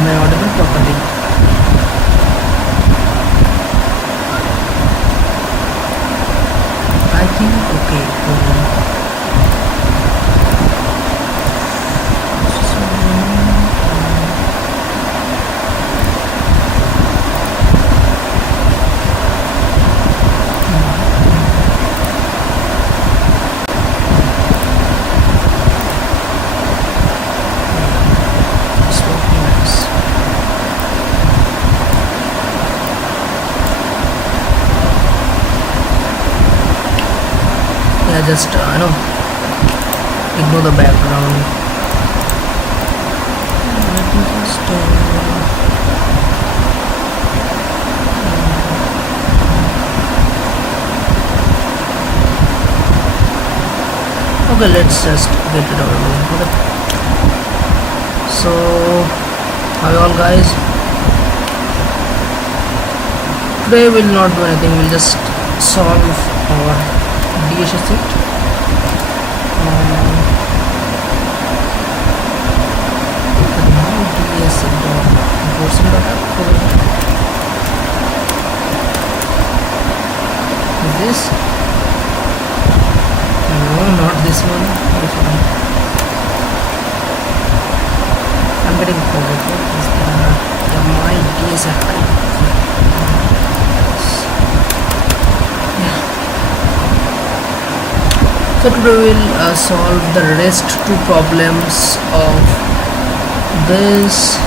Am I audible properly? I think okay. It's working nice. Yeah, just ignore the background. Let me just okay, let's just get it over with. Okay. So, how are you all guys? Today we'll not do anything. We'll just solve our DSS set. Is this? No, not this one. This one. I'm getting forward. Yeah, my DSS high. Yeah. So today we'll solve the rest two problems of this,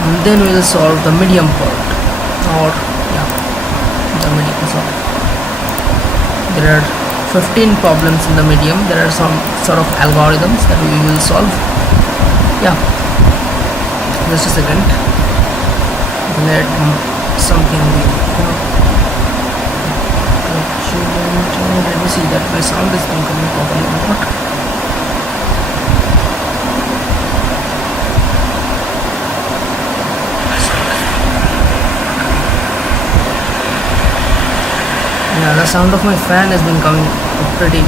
and then we'll solve the medium part, or yeah, the medium. So there are 15 problems in the medium. There are some sort of algorithms that we will solve. Yeah, just a second. Let something be. Let me see that my sound is not coming properly or not. Yeah, the sound of my fan has been coming pretty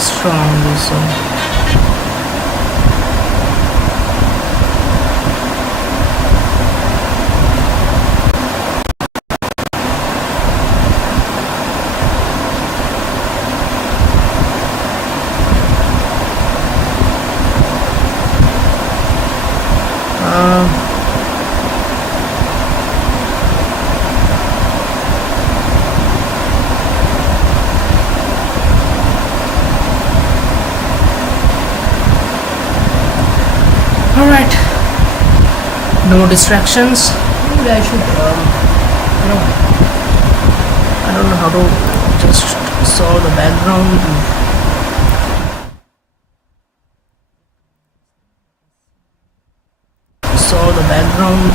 strongly, so alright, no distractions. Maybe I should I don't know how to just solve the background. Solve the background.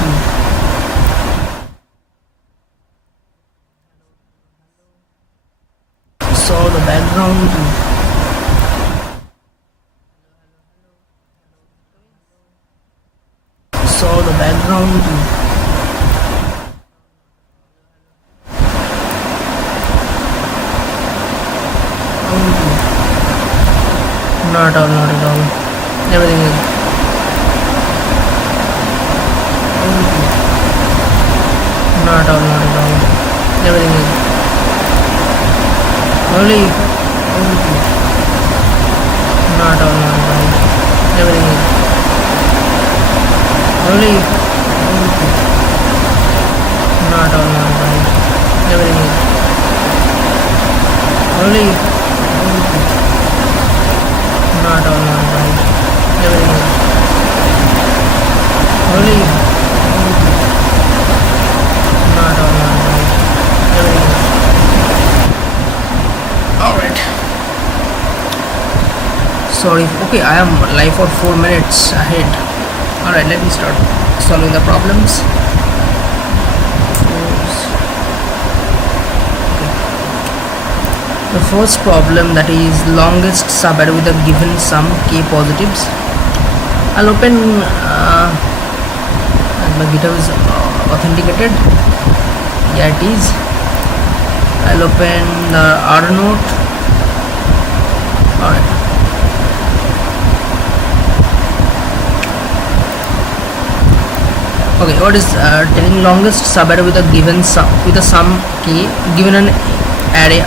Solve the background. Saw the background. Not at all. Everything is. Not at all. Everything is. Only. Not at all. Everything is. Only. Not all. Everything is. Only. Not all. Everything is. Only. Not all. Everything is. Alright. Sorry. Okay, I am live for 4 minutes ahead. Alright, let me start solving the problems. Okay. The first problem, that is longest subarray with a given sum k positives. I'll open my GitHub is authenticated. Yeah, it is. I'll open the R note. Alright. Okay, what is telling longest subarray with a given sum with a sum k given an array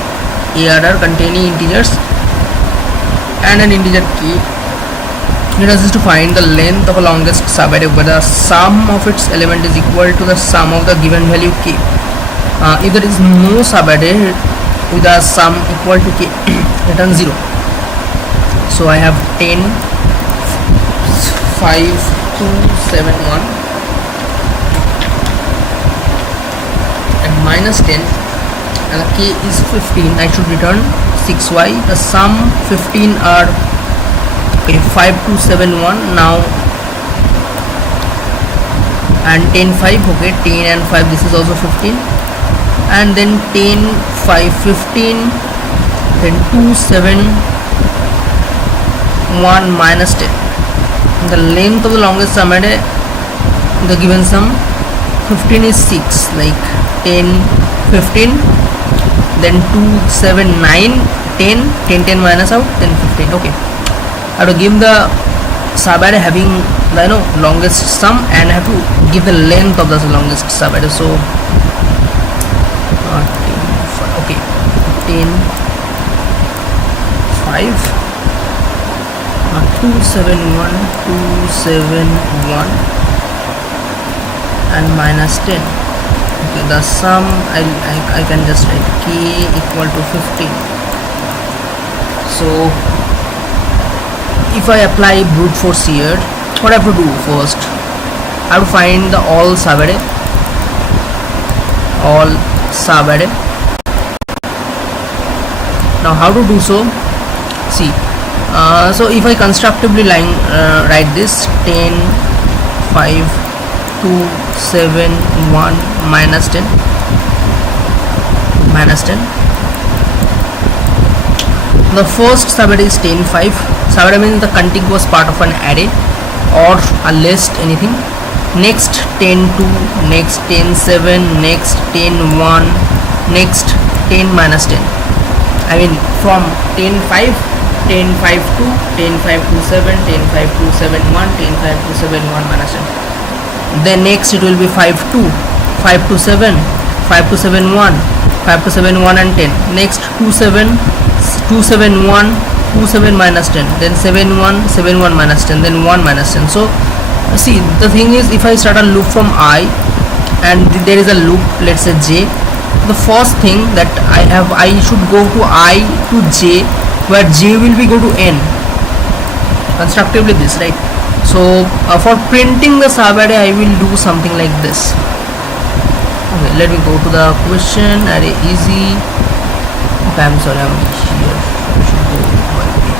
ARR containing integers and an integer k. It is to find the length of a longest subarray where the sum of its element is equal to the sum of the given value k. If there is no subarray with a sum equal to k, return 0. So I have 10, 5, 2, 7, 1 and minus 10, and the k is 15. I should return 6y. The sum 15 are okay, 5, 2, 7, 1 now, and 10, 5. Okay, 10 and 5, this is also 15, and then 10, 5, 15, then 2, 7, 1 minus 10. The length of the longest subarray, the given sum 15 is 6, like 10, 15, then 2, 7, 9, 10, 10, 10 minus out, then 15. Okay, I have to give the subarray having the longest sum, and I have to give the length of the longest subarray. So okay, 10, 5, 271, 271 and minus 10. Okay, the sum I can just write k equal to 15. So if I apply brute force here, what I have to do first? I have to find the all subarray. Now how to do so? See, so if I constructively write this 10, 5, 2, 7, 1 minus 10, the first subarray is 10, 5. Subarray means the contiguous part of an array or a list, anything. Next 10, 2, next 10, 7, next 10, 1, next 10 minus 10. I mean from 10, 5, 10, 5, 2, 10, 5, 2, 7, 10, 5, 2, 7, 1, 10, 5, 2, 7, 1 minus 10. Then next it will be 5, 2, 5 to 7, 5 to 7, 1, 5 to 7, 1 and 10. Next 2, 7, 2, 7, 1, 2, 7 minus 10. Then 7, 1, 7, 1 minus 10. Then 1 minus 10. So see, the thing is, if I start a loop from I and there is a loop, let's say j, the first thing that I should go to I to j, where j will be go to n. Constructively this, right? So for printing the subarray, I will do something like this. Okay, let me go to the question. Array easy. Okay, I'm sorry, I'm here. I should go.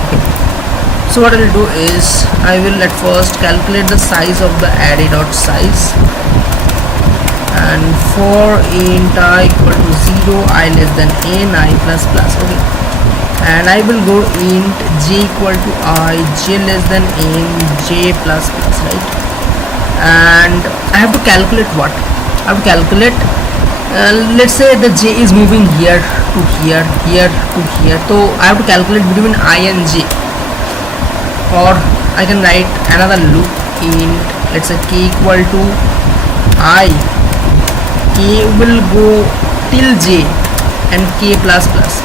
Okay. So what I will do is, I will at first calculate the size of the array dot size, and for int I equal to 0, I less than n, I plus plus. Okay, and I will go int j equal to I, j less than n, j plus plus, right? And I have to calculate what? I have to calculate, let's say the j is moving here to here, here to here, so I have to calculate between I and j. Or I can write another loop int, let's say k equal to I, k will go till j and k plus plus.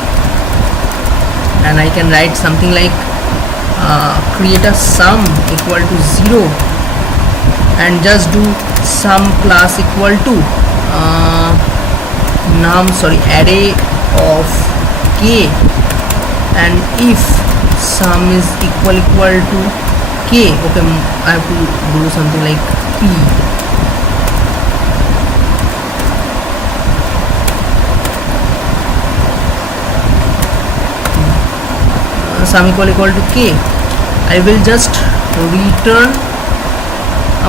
And I can write something like create a sum equal to 0 and just do sum class equal to array of k, and if sum is equal to k, okay, I have to do something like p. Sum equal to k, I will just return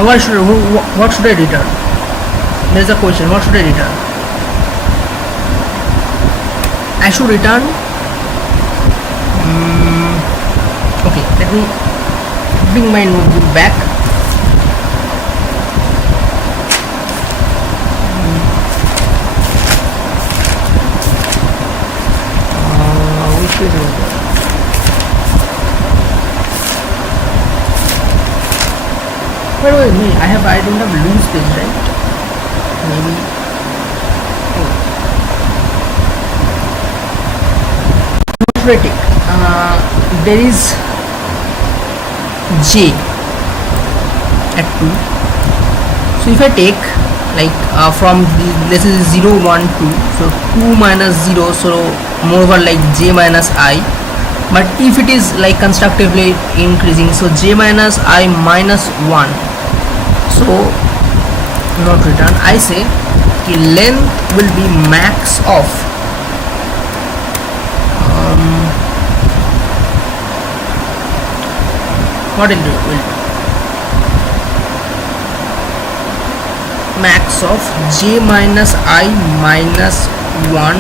what should I return? There is a question, what should I return? I should return okay, let me bring my notebook back. Which is it? Wait, wait, I don't have loose page, right? Maybe. Oh. Quadratic. There is j at 2. So if I take like from this is 0 1 2, so 2 minus 0, so moreover like j minus I. But if it is like constructively increasing, so j minus I minus 1, so not return. I say the length will be max of what will do, max of j minus I minus 1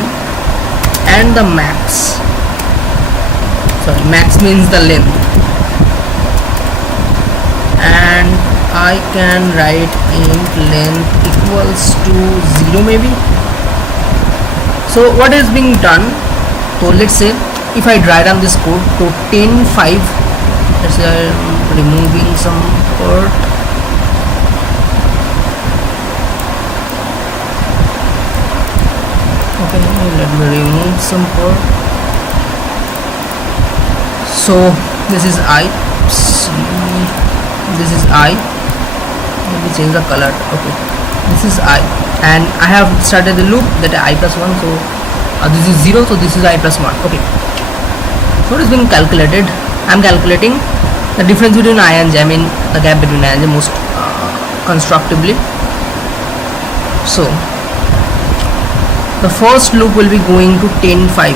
and the max, sorry, max means the length, and I can write int length equals to 0 maybe. So what is being done, so let's say if I write down this code to 10 5, let's say I'm removing some code. Okay, let me remove some code. So this is I, this is I, let me change the color. Okay, this is I, and I have started the loop that I plus 1, so this is 0, so this is I plus 1. Okay, so it is being calculated. I am calculating the difference between I and j, I mean the gap between I and j most constructively. So the first loop will be going to 10 5.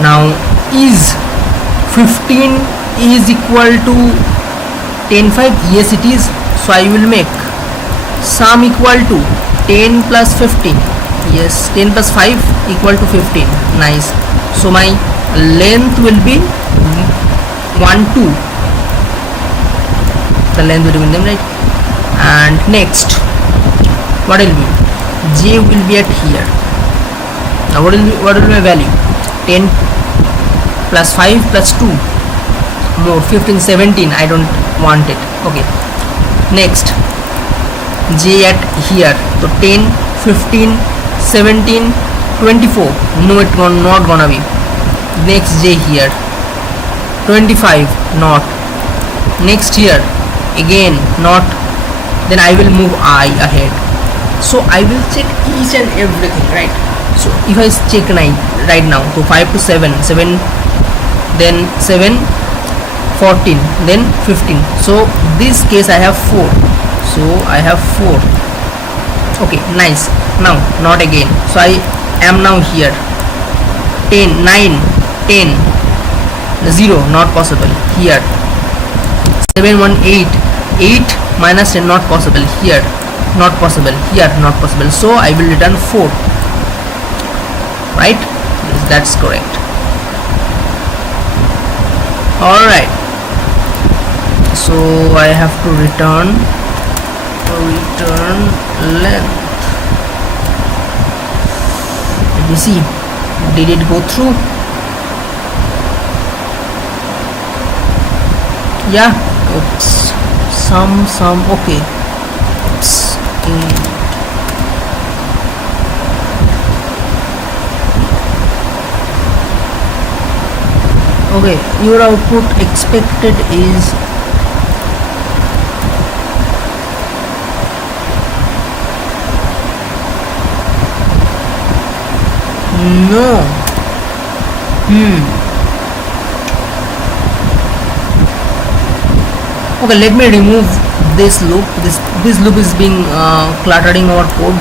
Now is 15 is equal to 10 5? Yes it is. So I will make sum equal to 10 plus 15. Yes, 10 plus 5 equal to 15. Nice. So my length will be 1 2, the length between them, right? And next what will be, j will be at here. Now what will be my value, 10 plus 5 plus 2 more 15 17. I don't want it. Okay, next j at here, so 10 15 17 24. No, it's not gonna be. Next j here, 25, not. Next here again not. Then I will move I ahead. So I will check each and everything, right? So if I check right now, so 5 to 7 7, then 7 14, then 15. So this case I have 4, so I have 4. Okay, nice. Now not again, so I am now here, 10 9 10 0, not possible. Here 7 1 8 8 minus 10, not possible. Here not possible. Here not possible. So I will return 4, right? Yes, that's correct. Alright, so I have to return length. Let me see, did it go through? Yeah, oops, some okay. Oops. Okay, your output expected is no. Okay, let me remove this loop. This loop is being cluttering our code.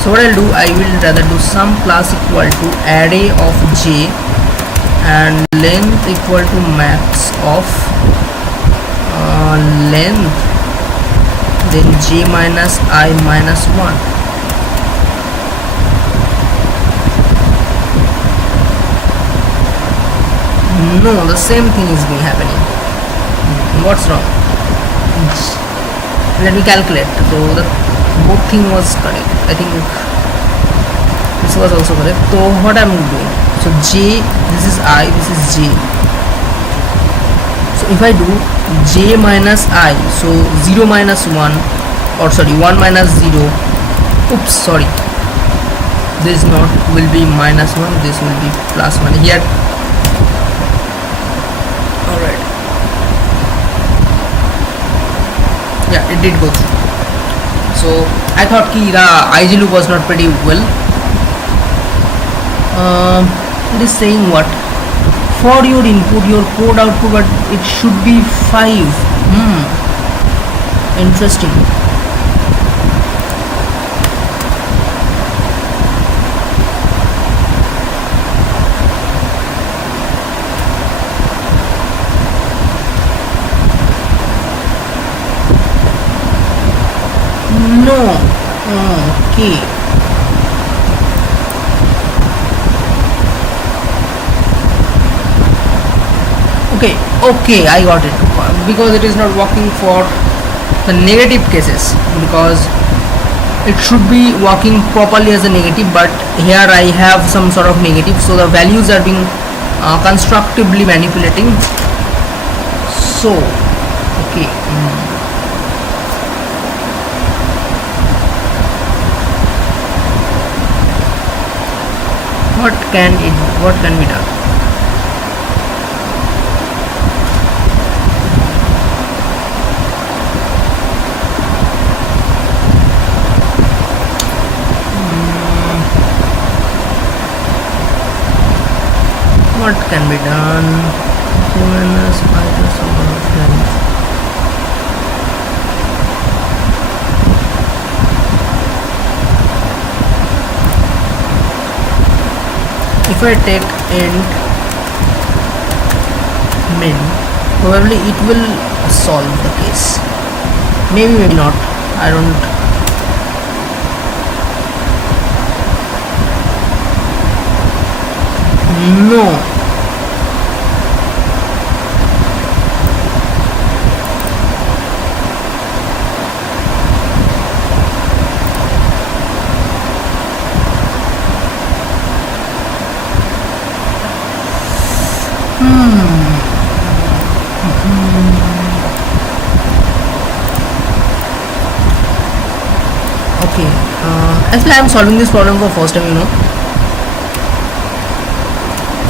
So what I'll do, I will rather do some class equal to array of j and length equal to max of length, then j minus I minus 1. No, the same thing is being happening. What's wrong? Let me calculate. So the both thing was correct. I think this was also correct. So what I'm doing? So j, this is I, this is j. So if I do j minus I, so 0 minus 1, or sorry 1 minus 0, oops, sorry, this not will be minus 1, this will be plus 1 here. Alright, yeah, it did go through. So I thought ki the IG loop was not pretty well. It is saying what? For your input, your code output, but it should be 5. Interesting. No. Okay. Okay, I got it, because it is not working for the negative cases, because it should be working properly as a negative, but here I have some sort of negative, so the values are being constructively manipulating. So okay, what can be done? What can be done? Minus minus over length. If I take int min, probably it will solve the case. Maybe not. I don't. No. Okay. Actually, I am solving this problem for first time, you know.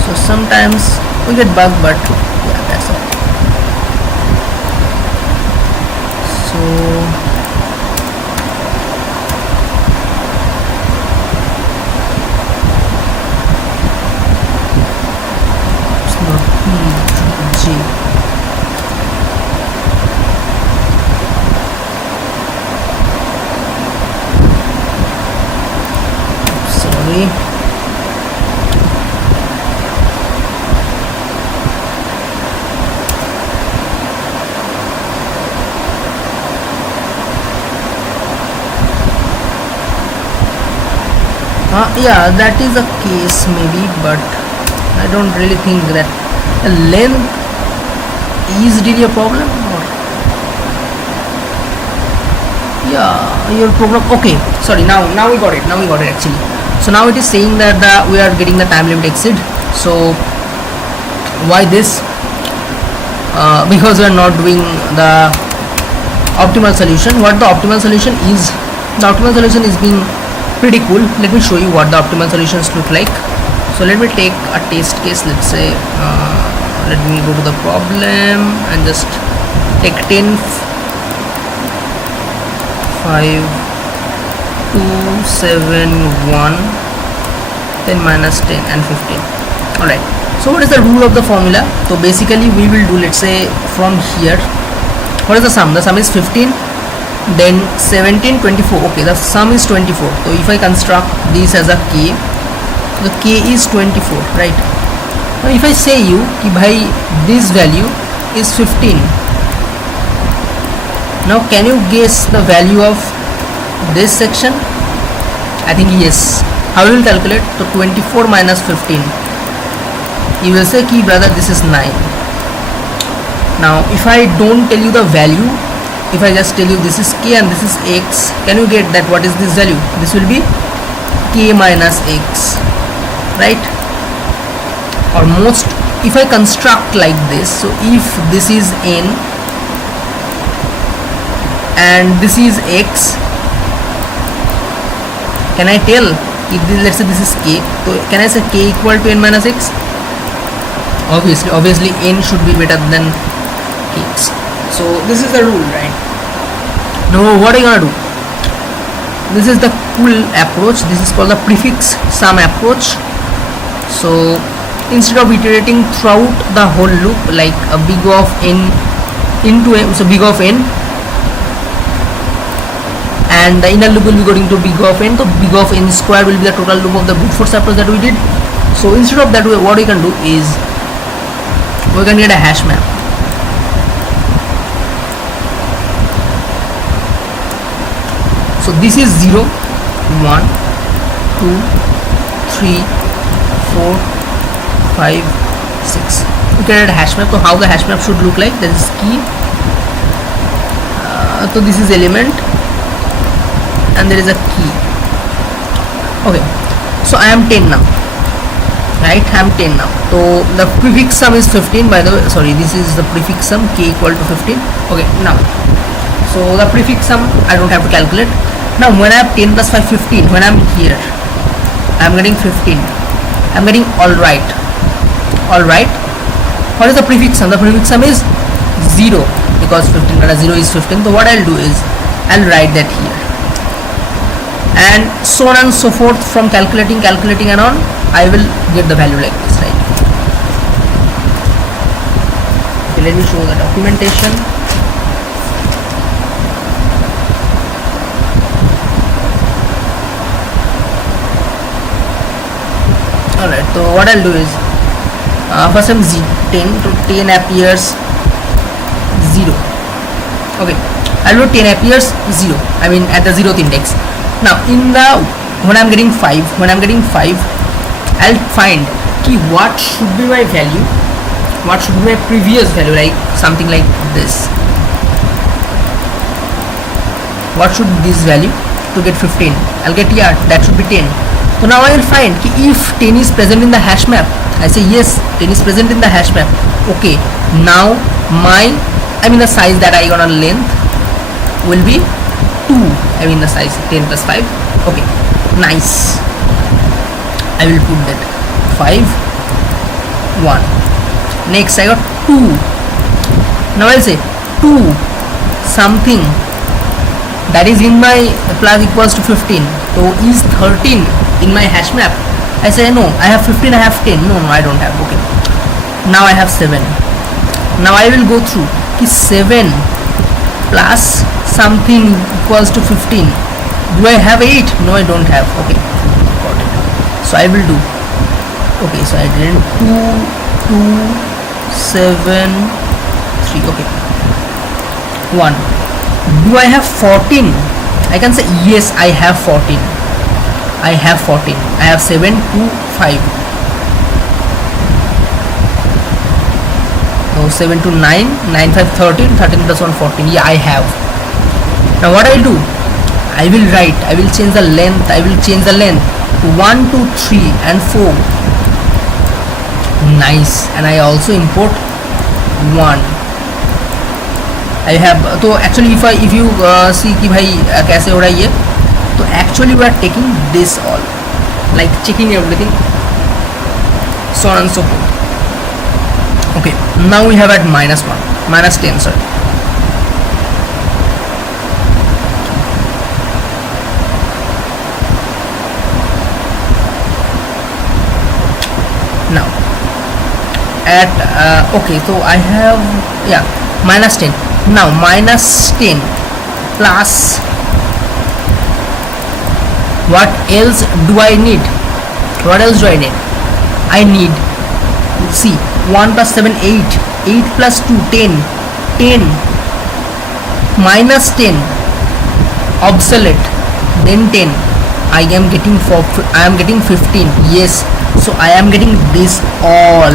So sometimes we get bug, but yeah, that's all. So it's not P, G. Sorry. Yeah, that is a case maybe, but I don't really think that the length is really a problem. Or yeah, your program. Okay, sorry. Now we got it. Now we got it actually. So now it is saying that we are getting the time limit exceed. So why this? Because we are not doing the optimal solution. What the optimal solution is? The optimal solution is being pretty cool. Let me show you what the optimal solutions look like. So let me take a test case. Let's say let me go to the problem and just take 10, 5, 2, 7, 1, then minus 10 and 15. Alright, so what is the rule of the formula? So basically we will do, let's say from here, what is the sum? The sum is 15, then 17, 24. Okay, the sum is 24. So if I construct this as a k, the k is 24, right? Now if I say you ki bhai this value is 15, now can you guess the value of this section? I think yes. How will you calculate? So 24 minus 15, you will say ki brother this is 9. Now if I don't tell you the value, if I just tell you this is k and this is x, can you get that what is this value? This will be k minus x, right? Or most if I construct like this, so if this is n and this is x, can I tell if this, let's say this is k, so can I say k equal to n minus x? Obviously n should be better than kx. So this is the rule, right? Now what are you gonna do? This is the cool approach. This is called the prefix sum approach. So instead of iterating throughout the whole loop like a big O of n into n, so big O of n, and the inner loop will be going to big O of n, so big O of n square will be the total loop of the brute force approach that we did. So instead of that, what we can do is we can get a hash map. So this is 0, 1, 2, 3, 4, 5, 6. We can add a hash map. So how the hash map should look like? This is key. So this is element, and there is a key. Okay. So I am 10 now. Right? I am 10 now. So the prefix sum is 15. By the way, sorry, this is the prefix sum, k equal to 15. Okay. Now, so the prefix sum I don't have to calculate. Now when I have 10 plus 5, 15, when I am here, I am getting 15. I am getting alright. Alright. What is the prefix sum? The prefix sum is 0 because 15 minus 0 is 15. So what I will do is I will write that here. And so on and so forth, from calculating and on, I will get the value like this, right? Okay, let me show the documentation. Alright, so what I'll do is first I'm 10 to 10 appears 0. Okay, I'll do 10 appears 0, I mean at the 0th index. Now in the when I'm getting 5, I'll find key what should be my value, what should be my previous value, like something like this. What should this value to get 15? I'll get, yeah, that should be 10. So now I will find if 10 is present in the hash map. I say yes, 10 is present in the hash map. Okay, now the size that I got on length will be 2. I mean the size 10 plus 5. Okay, nice. I will put that 5, 1. Next I got 2. Now I'll say 2 something that is in my plus equals to 15. So is 13 in my hash map? I say no, I have 15, I have 10. No, I don't have. Okay, now I have 7. Now I will go through 7 plus something equals to 15. Do I have 8? No, I don't have. Okay, got it. So I will do, okay, so I didn't 2, 7, 3. Okay, 1. Do I have 14? I can say yes, I have 14. I have 14. I have 7, 2, 5. So 7 to 9, 9, 5, 13, 13 plus 1, 14. Yeah, I have. Now what I will do? I will write, I will change the length, I will change the length to 1, 2, 3 and 4. Nice. And I also import 1. I have, so actually if you see कि भाई कैसे हो रहा है ये, तो actually we are taking this all, like checking everything, so on and so forth. Okay, now we have at minus 1, minus 10, sorry. Now at okay, so I have, yeah, minus 10. Now minus 10 plus, what else do I need? What else do I need? I need, see, 1 plus 7, 8, 8 plus 2, 10, 10, minus 10, obsolete, then 10, I am getting 15, yes, so I am getting this all,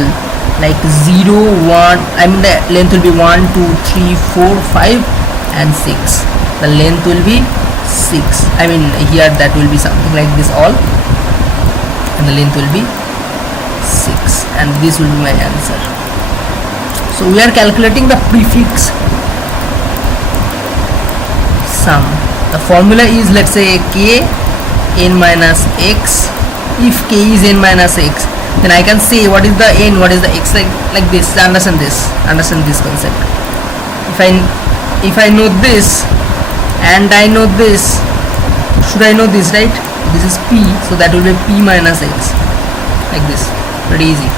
like 0, 1, I mean the length will be 1, 2, 3, 4, 5 and 6. The length will be 6. I mean here that will be something like this all, and the length will be 6, and this will be my answer. So we are calculating the prefix sum. The formula is, let's say, k n minus x. If k is n minus x, then I can say what is the n, what is the x, like this. Understand this concept. If I know this and I know this, should I know this, right? This is p, so that will be p minus x, like this. Pretty easy.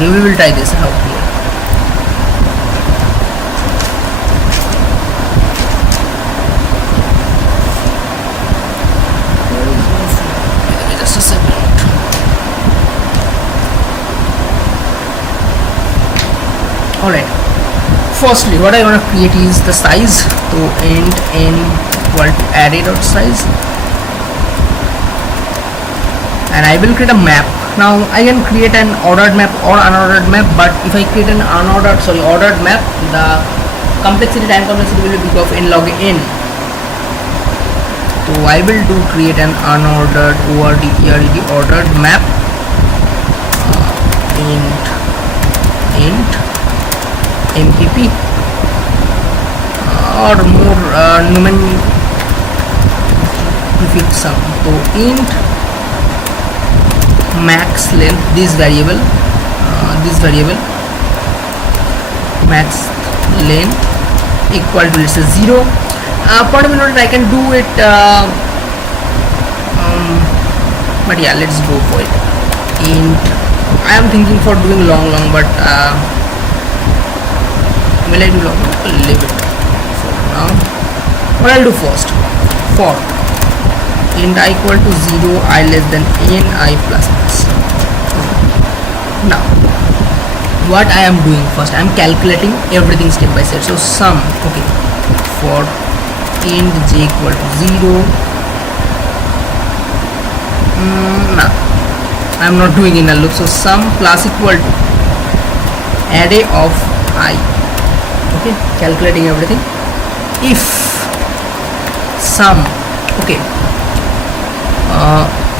Then we will try this out here. Just a second. Alright, firstly what I want to create is the size. So int n equal to array dot size, and I will create a map. Now I can create an ordered map or unordered map, but if I create an ordered map, the time complexity will be big of n log n. So I will create an unordered ordered map, int mpp, or more numen prefix sum. So int max length, this variable max length equal to, let's say, 0. Per minute I can do it, but yeah, let's go for it. Int, I am thinking for doing long, but will I do long? I'll leave it for now. What I'll do first, for int I equal to 0, I less than n, I plus x. Now what I am doing first, I am calculating everything step by step. So sum, okay, for int j equal to 0. No, I am not doing inner loop. So sum plus equal to array of I. Okay, calculating everything. If sum, okay,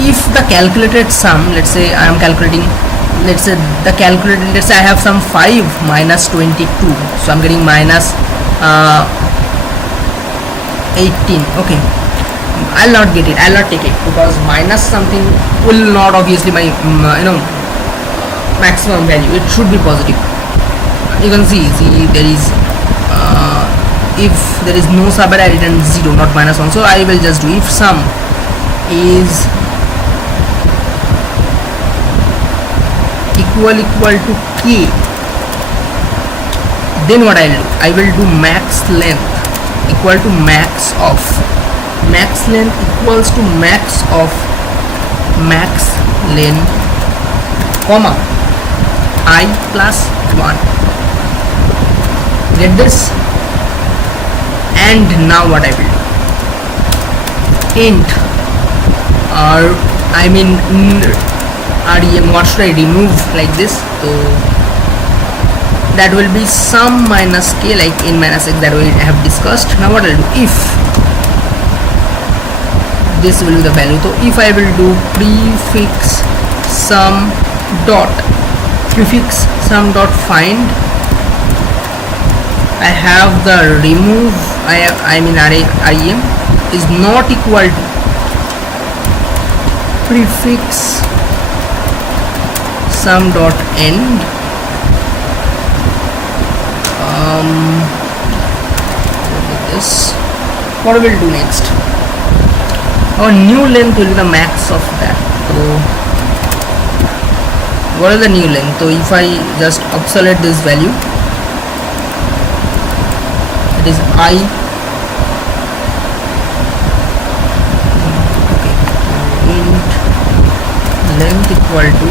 if the calculated sum, let's say I am calculating, let's say I have some 5 minus 22, so I'm getting minus 18. Okay, I'll not get it, I'll not take it, because minus something will not obviously my maximum value. It should be positive. You can see there is if there is no sub array, I written 0, not minus 1. So I will just do, if sum is equal to k, then what I'll do, I will do max length equal to max of, max length equals to max of max length, comma I plus 1. Get this? And now what I will do, int, or I mean rem, what should I remove like this? So that will be sum minus k, like n minus x, that we have discussed. Now what I'll do, if this will be the value, so if I will do prefix sum dot find, I have the remove, I mean array rem is not equal to prefix sum dot end, this. What we will do next, our new length will be the max of that. So what is the new length? So if I just obsolete this value, it is I, okay, int length equal to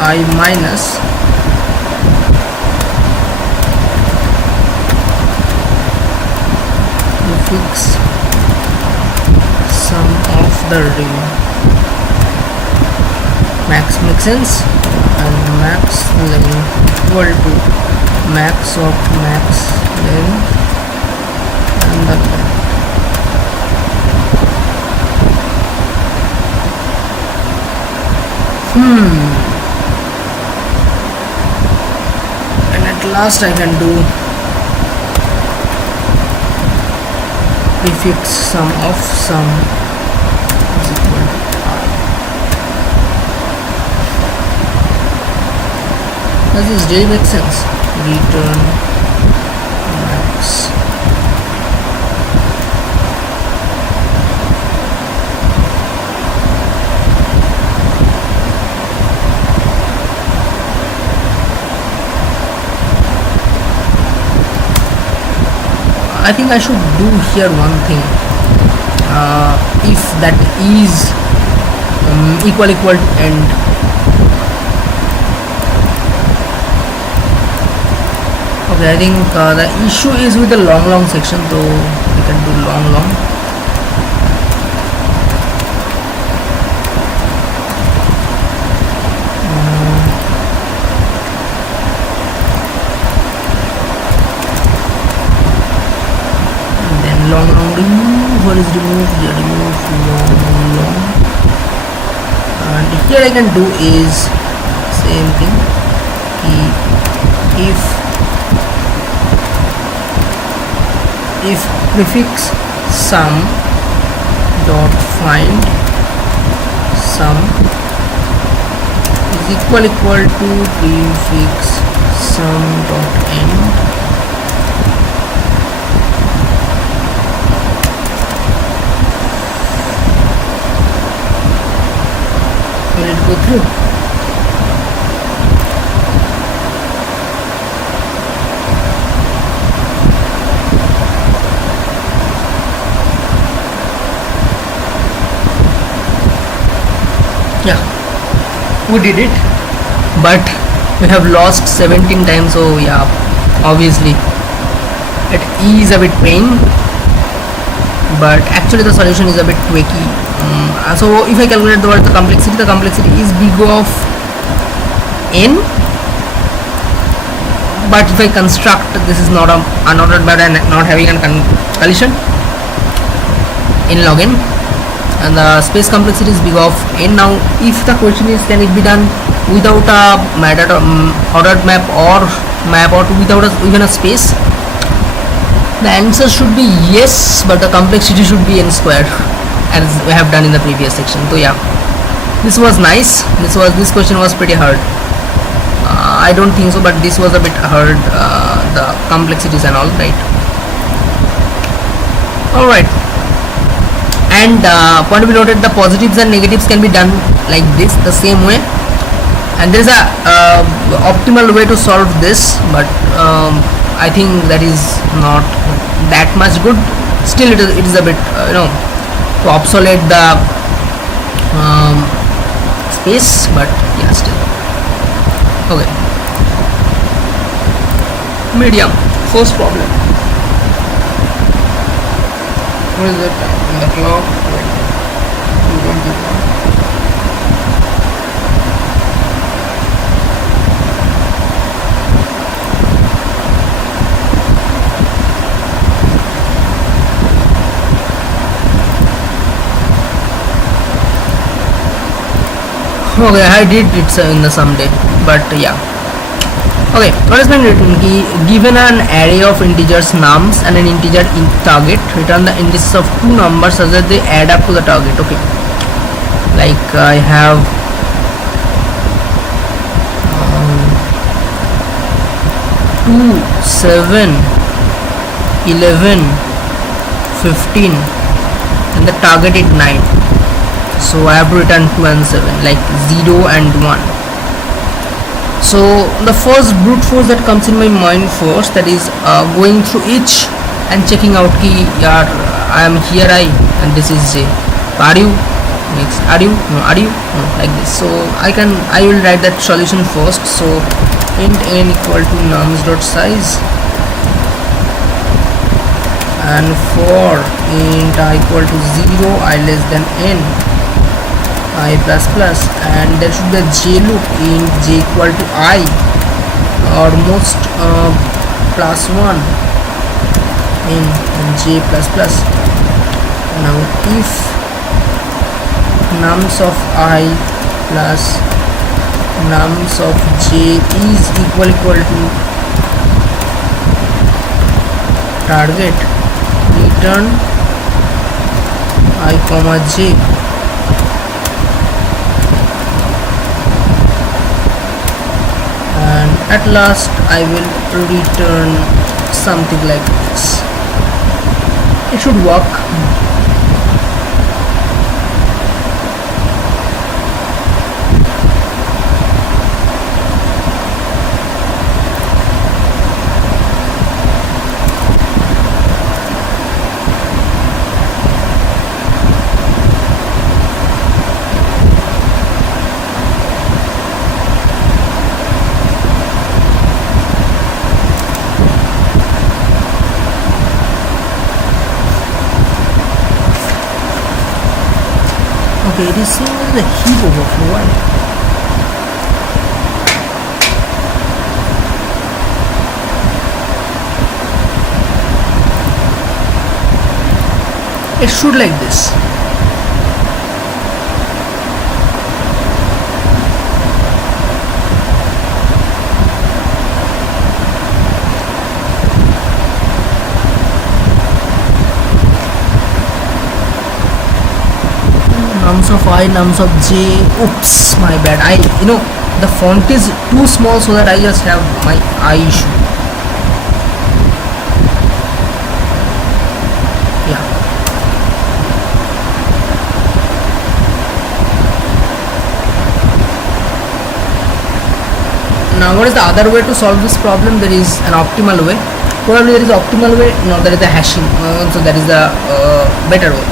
I minus prefix sum of the ring. Max makes sense, and max length equal to max of max length and the length. last I can do prefix sum of sum is equal to I. Does this really make sense? Return max. I think I should do here one thing. If that is equal to end, okay, I think the issue is with the long section, so we can do long. Long remove. What is remove? Yeah, remove long. And here I can do is same thing. If prefix sum dot find sum is equal to prefix sum dot end. Will it go through? Yeah, we did it, but we have lost 17 times, so yeah, obviously it is a bit pain, but actually the solution is a bit tricky. So if I calculate the complexity is big of n, but if I construct, this is not unordered by not having a collision in log n, and the space complexity is big of n. Now if the question is can it be done without a ordered map or without even a space, the answer should be yes, but the complexity should be n square, as we have done in the previous section. So yeah, this was nice. This question was pretty hard. I don't think so, but this was a bit hard, the complexities and all, right? Alright, and point to be noted, the positives and negatives can be done like this, the same way, and there is a optimal way to solve this, but I think that is not that much good. Still it is a bit to obsolete the space, but yeah, still okay. Medium, first problem. What is it in the clock? 2:21. Okay, I did it in the someday, but yeah. Okay, what has been written? Given an array of integers nums and an integer in target, return the indices of two numbers such that they add up to the target. Okay, like I have 2, 7, 11, 15, and the target is 9. So I have to return 2 and 7, like 0 and 1. So the first brute force that comes in my mind first, that is going through each and checking out key. Yeah, I am here I, and this is J. Are you? Next, are you? No, are you? No, like this. So I will write that solution first. So int n equal to nums dot size, and for int I equal to 0, I less than n, I plus plus, and there should be a j loop in j equal to I or most plus 1 in j plus plus. Now if nums of I plus nums of j is equal to target return I comma j, and at last I will return something like this. It should work. Okay, it is seen as a heap overflow. Why? It should like this. Nums of I, nums of j. Oops, my bad. The font is too small, so that I just have my I issue. Yeah. Now, what is the other way to solve this problem? There is an optimal way. Probably there is an optimal way. No, there is a hashing. So that is the better way.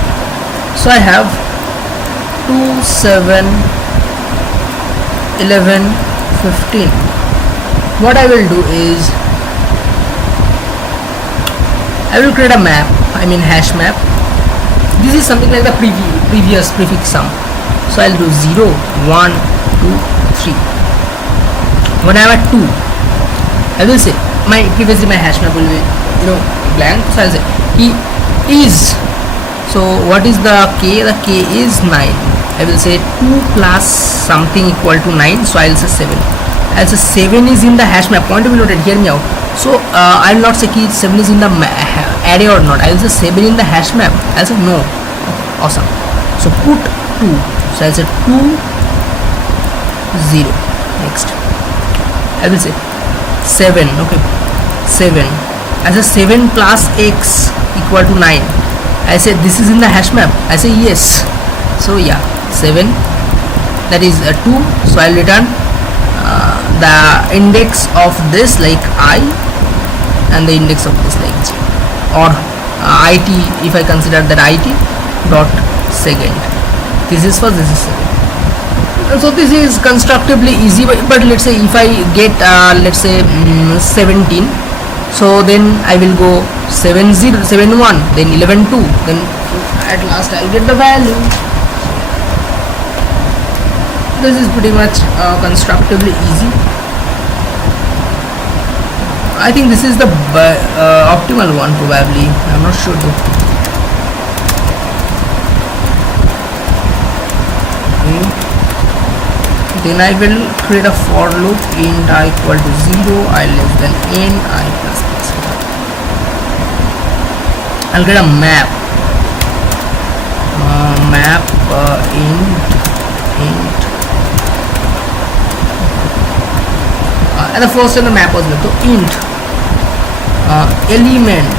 So I have 2, 7, 11, 15. What I will do is I will create a map, hash map. This is something like the previous prefix sum. So I'll do 0, 1, 2, 3. When I am at 2, I will say previously my hash map will be blank. So I'll say he is. So what is the k? The k is 9. I will say 2 plus something equal to 9, so I will say 7. I will say 7 is in the hash map. Point to be noted, hear me out. So I will not say 7 is in the array or not. I will say 7 in the hash map. I will say no. Okay, awesome. So put 2. So I will say 2, 0. Next. I will say 7. Okay. 7. I will say 7 plus x equal to 9. I say this is in the hash map. I say yes. So yeah, 7, that is 2. So I'll return the index of this like I, and the index of this like j, or it if I consider that it dot second. This is first, this is second. So this is constructively easy, but let's say if I get let's say 17, so then I will go 7 0 7 1, then 11 2, then at last I'll get the value. This is pretty much constructively easy. I think this is the optimal one probably. I'm not sure though. Okay. Then I will create a for loop int I equal to 0, I less than n, I plus plus. I'll get a map. Map int. And the first time the map was left. So int element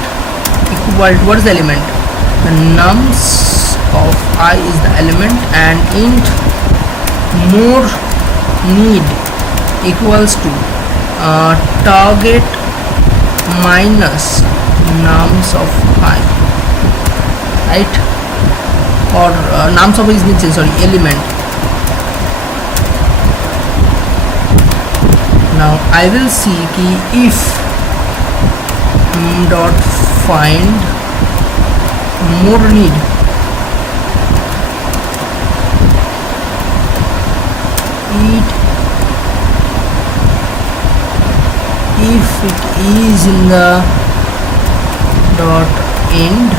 equal to, what is the element? The nums of I is the element, and int more need equals to target minus nums of I, right? Or nums of I is means element. Now I will see if dot find more need if it is in the dot end,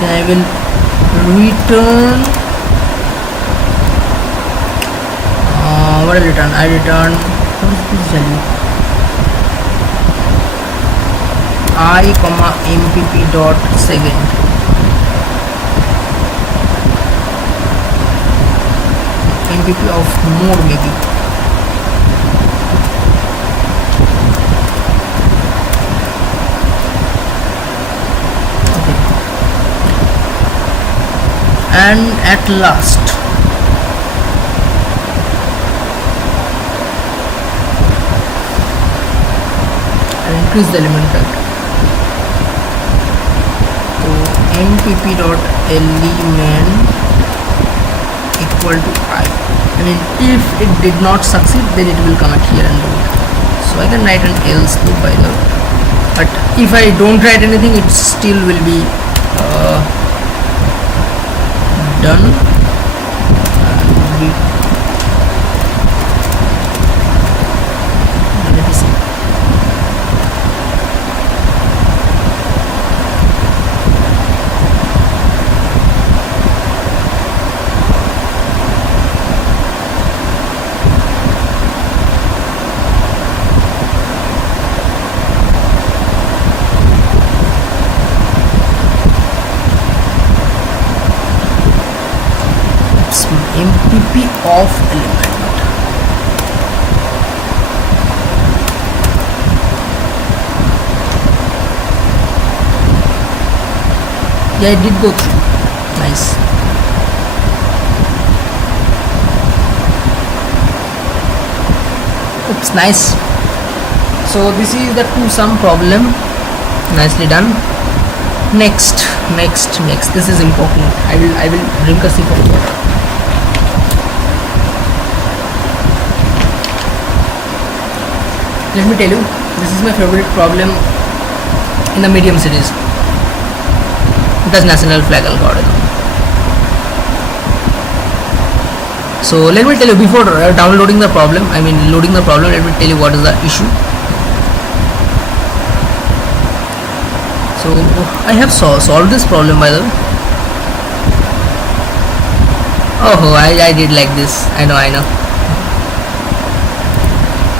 then I will return what I return? I return, what is this value? I comma mpp dot second. MPP of more maybe. Okay. And at last I'll increase the element factor. So mpp dot element equal to I. I mean, if it did not succeed, then it will come at here and do it. So I can write an else loop by the, but if I don't write anything, it still will be done. Let me see. MPP of element. Yeah, it did go through. Nice. Oops, nice. So this is the two sum problem. Nicely done. Next. This is important. I will drink a sip of water. Let me tell you, this is my favorite problem in the medium series. That's national flag algorithm. So let me tell you, before downloading the problem, let me tell you what is the issue. So I have solved this problem by the way. Oh, I did like this. I know.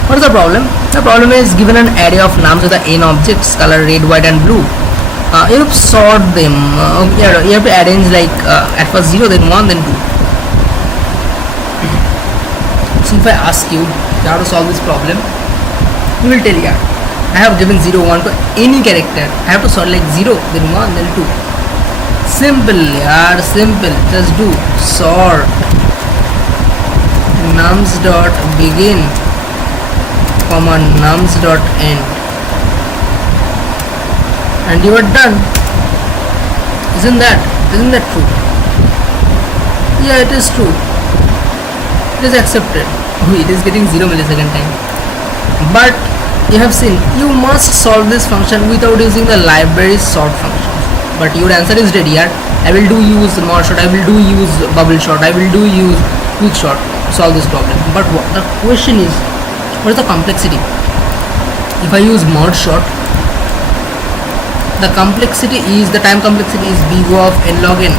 What is the problem? The problem is given an array of nums with the n objects, color red, white and blue. You have to sort them. You have to arrange like at first 0, then 1, then 2. So if I ask you how to solve this problem, you will tell, yeah, I have given 0, 1 to any character. I have to sort like 0, then 1, then 2. Simple, yeah, simple. Just do sort nums dot begin comma nums dot end, and you are done. Isn't that true? Yeah, it is true. It is accepted. Oh, it is getting 0 millisecond time. But you have seen, you must solve this function without using the library's sort function. But your answer is ready. I will use mod sort, I will use bubble sort, I will use quick sort to solve this problem. But the question is, what is the complexity? If I use mod sort, the time complexity is big O of n log n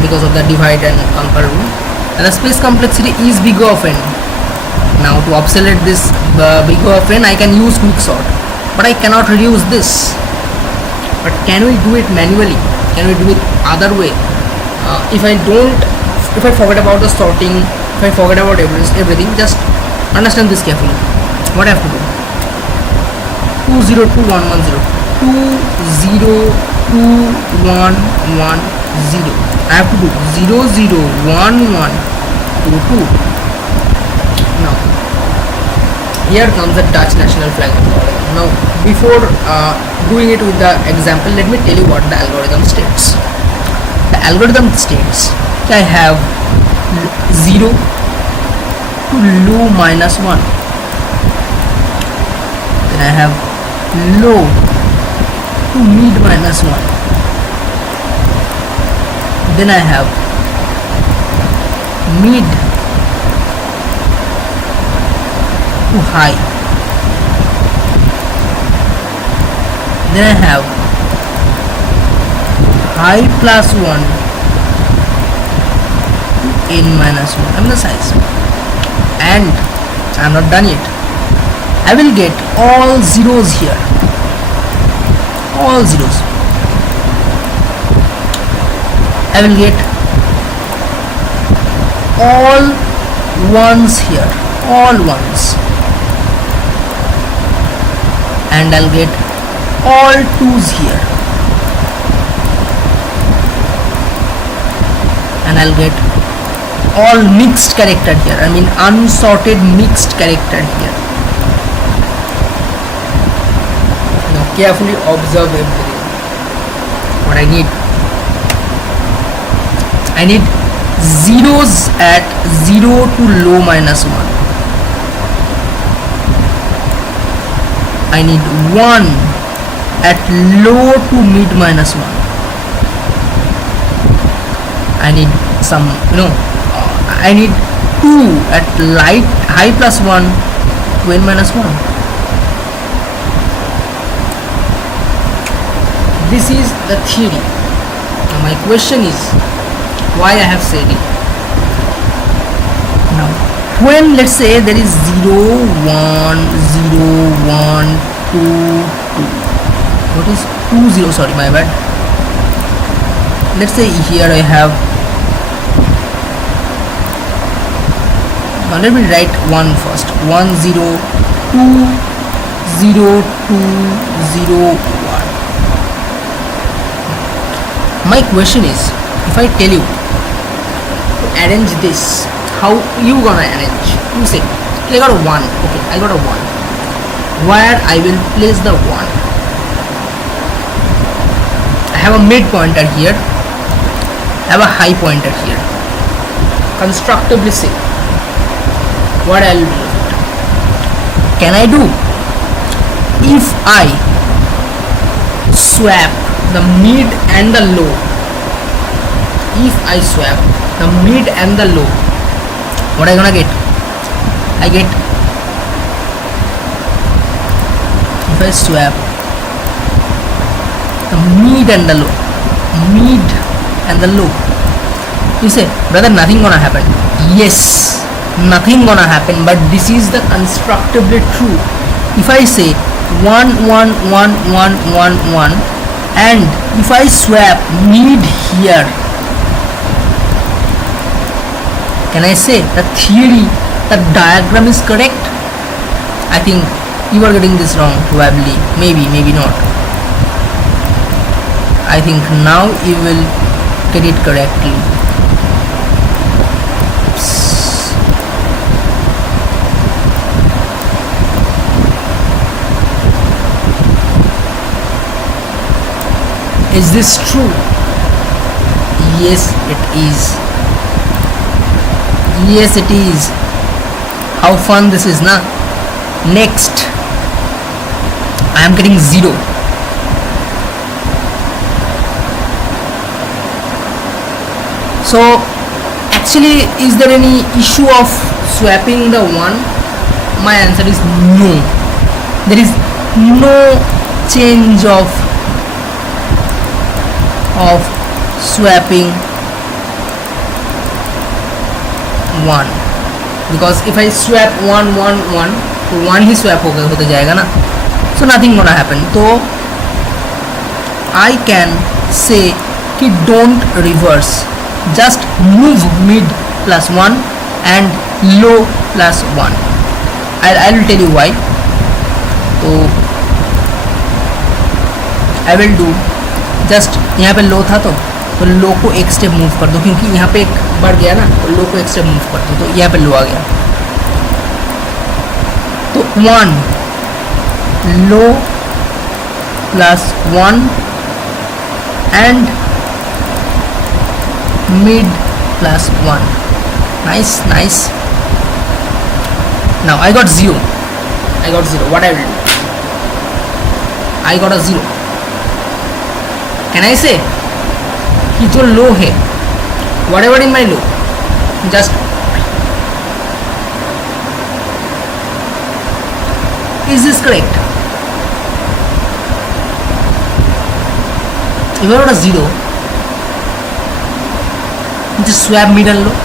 because of the divide and conquer rule, and the space complexity is big O of n. Now to obsolete this big O of n, I can use quick sort, but I cannot reduce this. But can we do it manually? Can we do it other way? If I forget about the sorting, if I forget about everything, just understand this carefully. What I have to do? 202110 202110. I have to do 001122. Now here comes the Dutch national flag algorithm. Now before doing it with the example, let me tell you what the algorithm states. The algorithm states I have 0 to low minus 1, then I have low to mid minus 1, then I have mid to high, then I have high plus 1 n minus 1. I'm the size, and I'm not done yet. I will get all zeros here, all zeros. I will get all ones here, all ones, and I'll get all twos here, and I'll get all mixed character here, I mean unsorted mixed character here. Now carefully observe everything. What I need zeros at 0 to low minus 1. I need 1 at low to mid minus 1. I need some, I need 2 at high plus 1 to n minus 1. This is the theory. Now my question is, why I have said it. Now when let's say there is 0 1 0 1 2 2, what is 2 0, sorry, my bad. Let's say here I have, now let me write 1 first. 1 0 2 0 2 0 1. My question is, if I tell you arrange this, how you gonna arrange? You say, I got a 1, okay, I got a 1, where I will place the 1. I have a mid pointer here, I have a high pointer here. Constructively say, what I will do? Can I do? If I swap the mid and the low, if I swap the mid and the low, what I gonna get? I get, if I swap the mid and the low, mid and the low, you say, brother, nothing gonna happen. Yes, nothing gonna happen, but this is the constructively true. If I say 1 1 1 1 1 1, and if I swap mid here, can I say the theory, the diagram is correct? I think you are getting this wrong, probably, maybe not. I think now you will get it correctly. Is this true? Yes, it is. Yes, it is. How fun this is, na? Next, I am getting 0. So actually, is there any issue of swapping the 1? My answer is no. There is no change of swapping 1, because if I swap 1 1 1, तो 1 ही swap होते जाएगा ना, so nothing gonna happen. तो I can say कि don't reverse, just move mid plus 1 and low plus 1. I will tell you why. तो I will do, just यहाँ पे लो था तो लो को एक स्टेप मूव कर दो, क्योंकि यहाँ पे एक बढ़ गया ना, तो लो को एक स्टेप मूव कर दो, तो यहाँ पे लो आ गया. तो 1 low plus 1 and mid plus 1. Nice. Now I got 0. What I will do? I got a 0. Can I say कि जो लो है, whatever in my low, just is this correct? If I got a 0, just swap mid and low.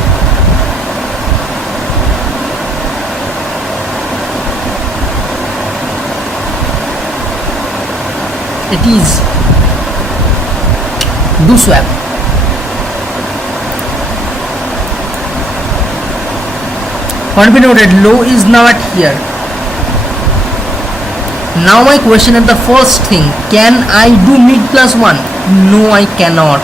it is. Do swap. Point be noted, low is now at here. Now my question is the first thing, can I do mid plus 1? No, I cannot.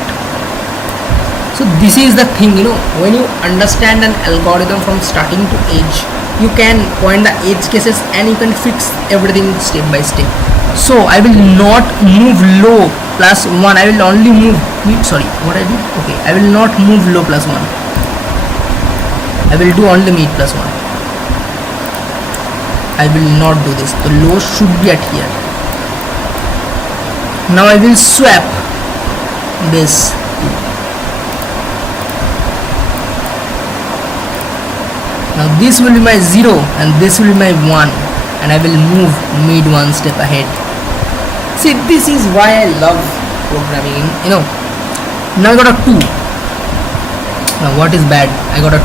So this is the thing, when you understand an algorithm from starting to edge, you can point the edge cases and you can fix everything step by step. So I will not move low plus 1, I will only move mid, sorry, what I did? Okay, I will not move low plus 1. I will do only mid plus 1. I will not do this. The low should be at here. Now I will swap this. Now this will be my 0 and this will be my 1, and I will move mid one step ahead. See, this is why I love programming, Now I got a 2. Now what is bad? I got a 2.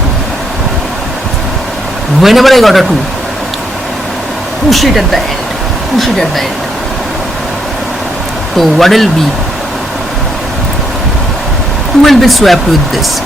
Whenever I got a 2, push it at the end. Push it at the end. So what will be? 2 will be swapped with this.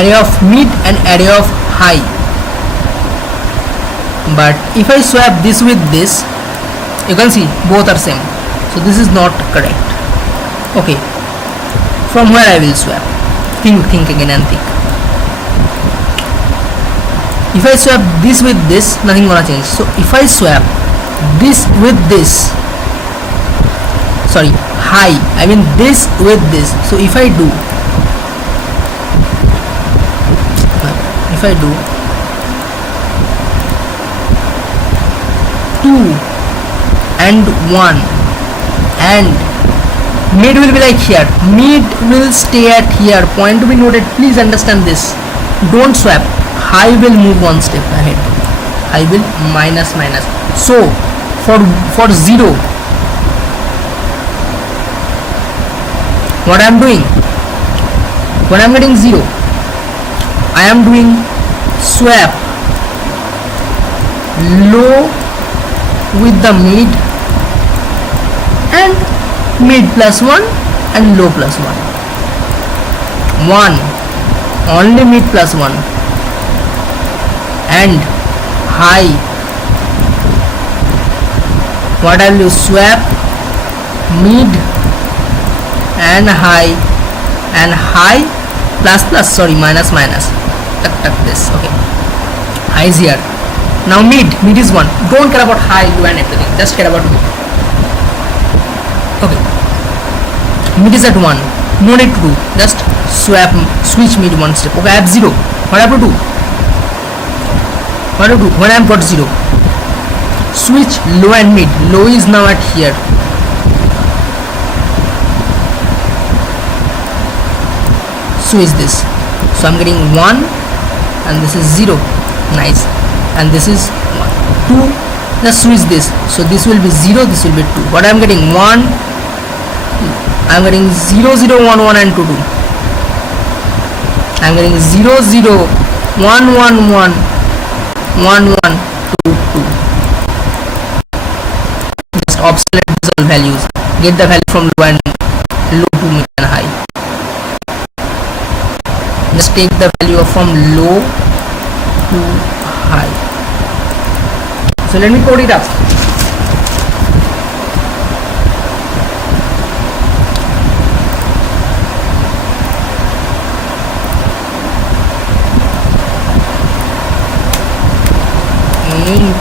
Array of mid and array of high. But if I swap this with this, you can see both are same. So this is not correct. Okay, from where I will swap? Think again and think. If I swap this with this, nothing gonna change. So if I swap this with this, sorry, high, I mean this with this. So if I do 2 and 1, and mid will be like here, mid will stay at here. Point to be noted, please understand this. Don't swap. High will move one step ahead. I will minus. So for 0, what I am doing when I am getting 0, I am doing swap low with the mid and mid plus 1 and low plus 1. 1 only mid plus 1 and high. What I will do? Swap mid and high plus sorry minus. Tuck this. Okay, high is here. Now mid is 1. Don't care about high, low and everything, just care about mid. Okay, mid is at 1, no need to do, just switch mid one step. Okay, I have 0. What I have to do? When I have got 0, switch low and mid. Low is now at here. Switch this. So I'm getting 1 and this is 0. Nice. And this is 1, 2. Just switch this. So this will be 0, this will be 2. What I'm getting? 1. I'm getting 0 0 1 1 and 2 2. I'm getting 0 0 1 1 1 1 1 2 2. Just obsolete these all values. Get the value from low to mid and high. Just take the value from low to high. So let me code it up. int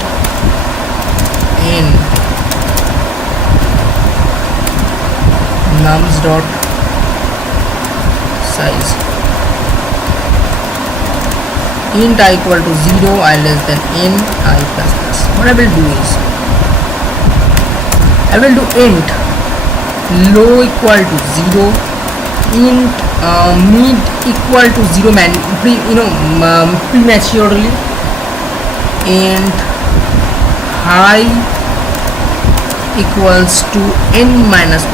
nums dot size int I equal to 0, I less than n, I plus plus. What I will do is I will do int low equal to 0, int mid equal to 0 prematurely, int high equals to n minus 1.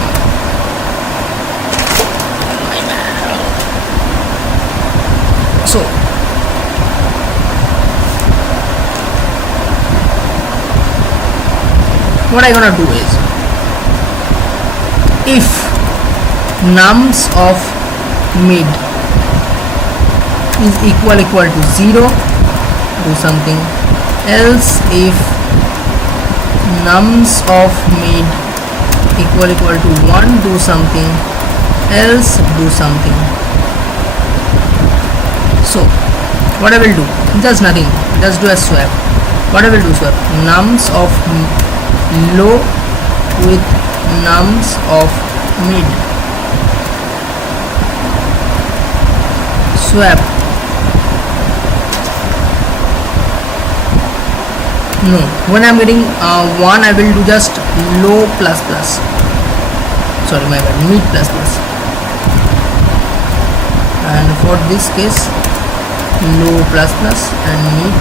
So what I gonna do is, if nums of mid is equal to 0, do something else. If nums of mid equal to 1, do something else, do something. So what I will do, just nothing, just do a swap. What I will do, swap nums of low with nums of mid, swap. No, when I'm getting 1, I will do just low plus plus, sorry my bad, mid plus plus, and for this case low plus plus and mid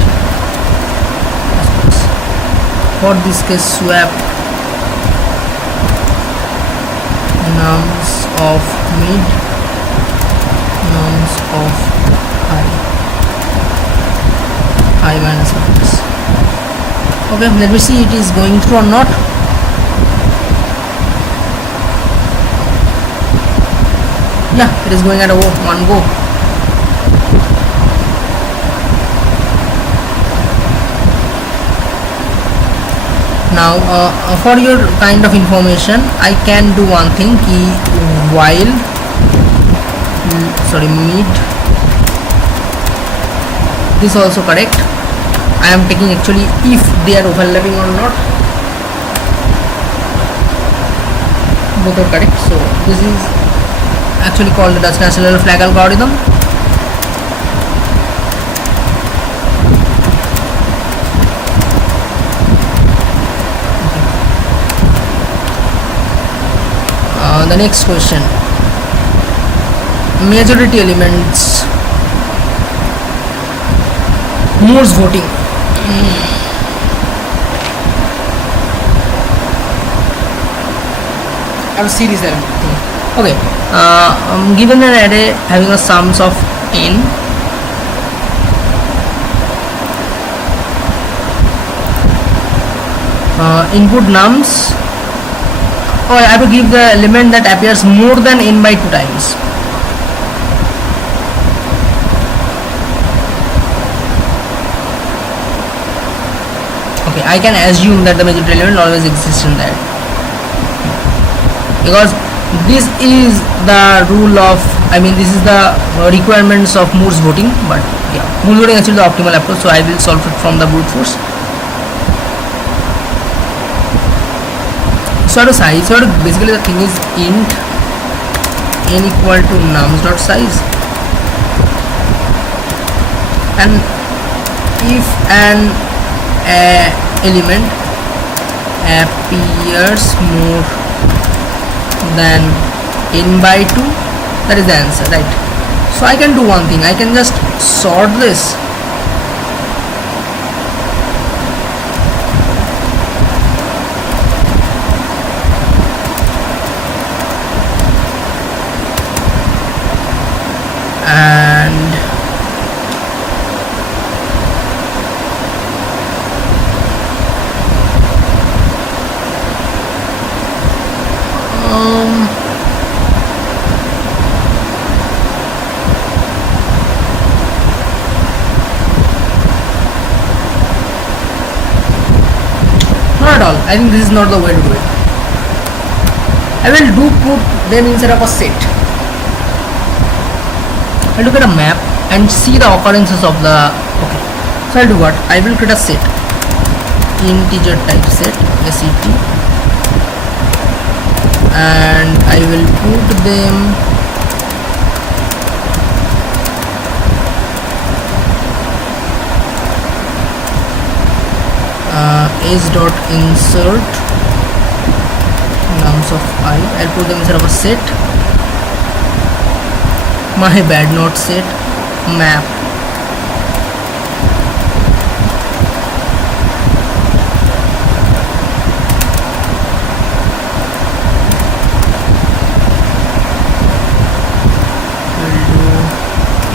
plus plus. For this case swap nums of mid, nums of high minus minus. Okay, let me see it is going through or not. Yeah, it is going at a one go. Now for your kind of information, I can do one thing, while mid, this also correct. I am taking actually if they are overlapping or not, both are correct. So this is actually called the Dutch National Flag algorithm. The next question, majority elements, Moore's voting. I'm serious there. Okay, given an array having a sums of n, input nums, or I have to give the element that appears more than n by 2 times. Okay, I can assume that the majority element always exists in that, because this is the rule of, this is the requirements of Moore's voting. But yeah, Moore's voting is actually the optimal approach, so I will solve it from the brute force. So to size, so basically the thing is int n equal to nums dot size, and if an element appears more than n by 2, that is the answer, right? So I can do one thing, I can just sort this, and not at all. I think this is not the way to do it. I will put them inside of a set. I'll look at a map and see the occurrences of the, okay, so I'll do what, I will create a set, integer type set, set, and I will put them s dot insert nums of I. I'll put them inside of a set, my bad, not set, map,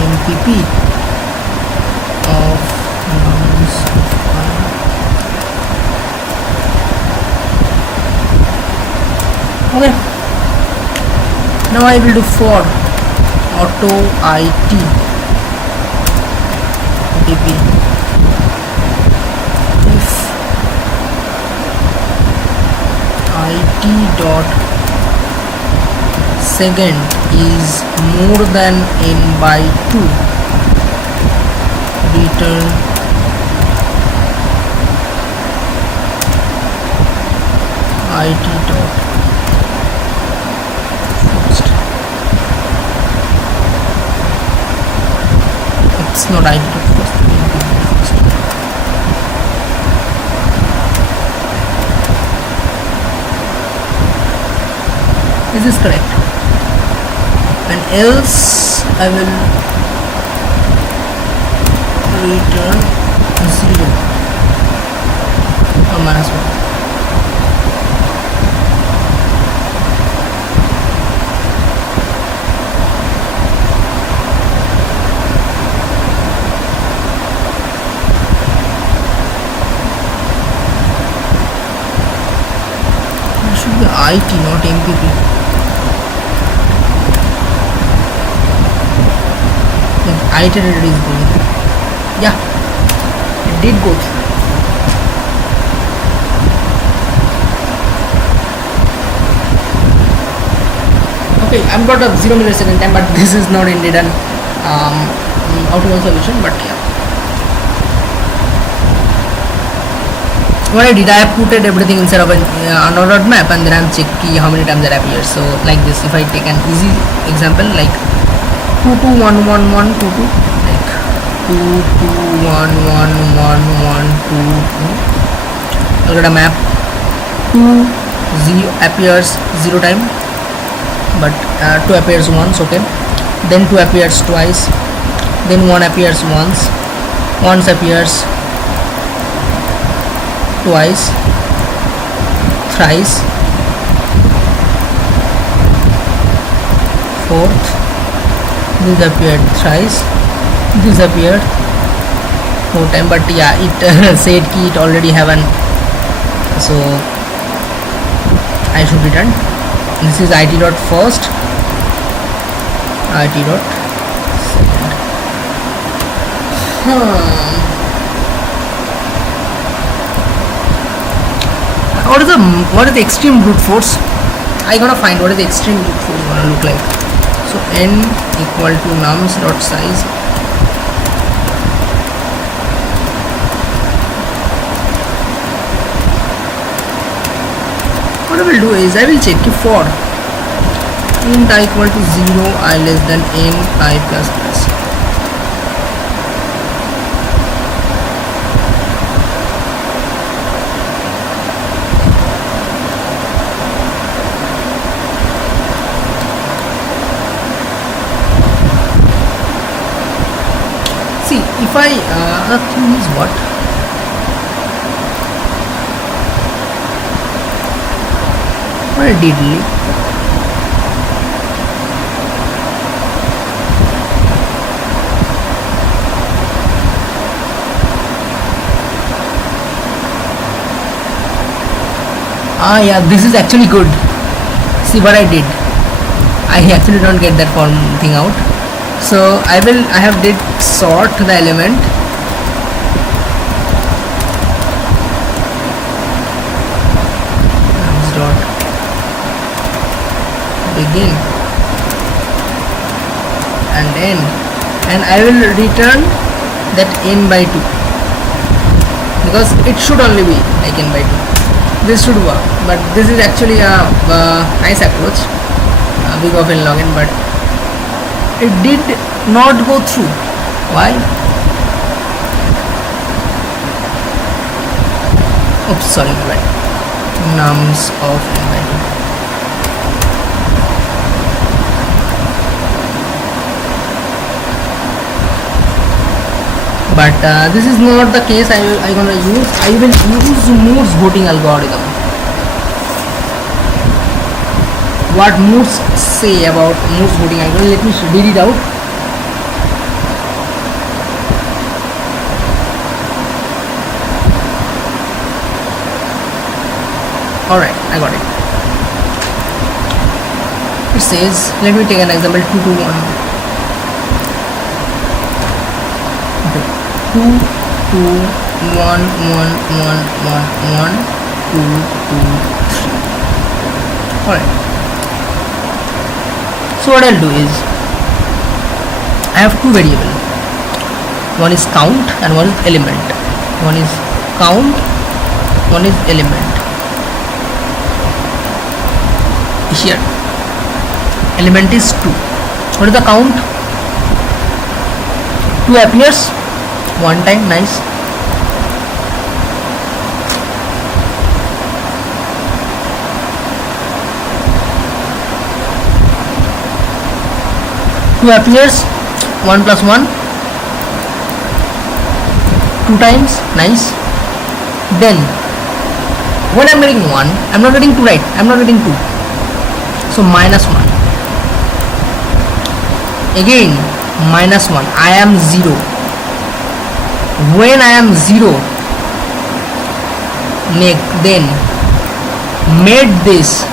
MPP of nums of I. Okay, now I will do for auto IT MPP if IT dot second is more than n by 2, return IT dot first. It's not IT dot first, first. Is this correct? And else I will return 0 or -1. It should be IT, not MPP. Iterated is going. Yeah, it did go through. Okay, I've got a 0 millisecond time, but this is not indeed an optimal solution. But yeah, what I did, I have put everything inside of an unordered map, and then I'm checking how many times that appears. So like this, if I take an easy example like 2 2 1 1 1 2 2, like 2 2 1 1 1 1 2 2. Look at a map. 2 0 appears 0 time, but 2 appears once. Okay, then 2 appears twice, then 1 appears once appears twice, thrice, fourth. This appeared thrice, this appeared 4 times, but yeah, it said ki it already have an, so I should return. This is IT dot first, IT dot second. What is the extreme brute force? I gotta find what is the extreme brute force gonna look like. So n equal to nums dot size what I will do is I will check if for int I equal to 0 I less than n I plus plus. See, if I the thing is what I did yeah, this is actually good. See what I did, I actually don't get that form thing out. So I have did sort the element dot begin and end, and I will return that n by 2 because it should only be like n by 2. This should work, but this is actually a nice approach, big of n log n, but it did not go through. Why? Oops, sorry, my bad. Nums of n by 2. But this is not the case. I will use Moore's voting algorithm. What Moore's say about Moore's voting algorithm? Let me read it out. Alright, I got it. It says, let me take an example, 2 to 1. Okay, 2 2 1 1 1 1 1 2 2 3. Alright. So what I'll do is, I have two variables. One is count and one is element. One is count, one is element. Here, element is 2. What is the count? 2 appears one time, nice. Two appears, 1 plus 1, 2 times, nice. Then when I'm getting 1, I'm not getting 2, right? I'm not getting 2. So minus 1. Again minus 1. I am 0. When I am 0, then made this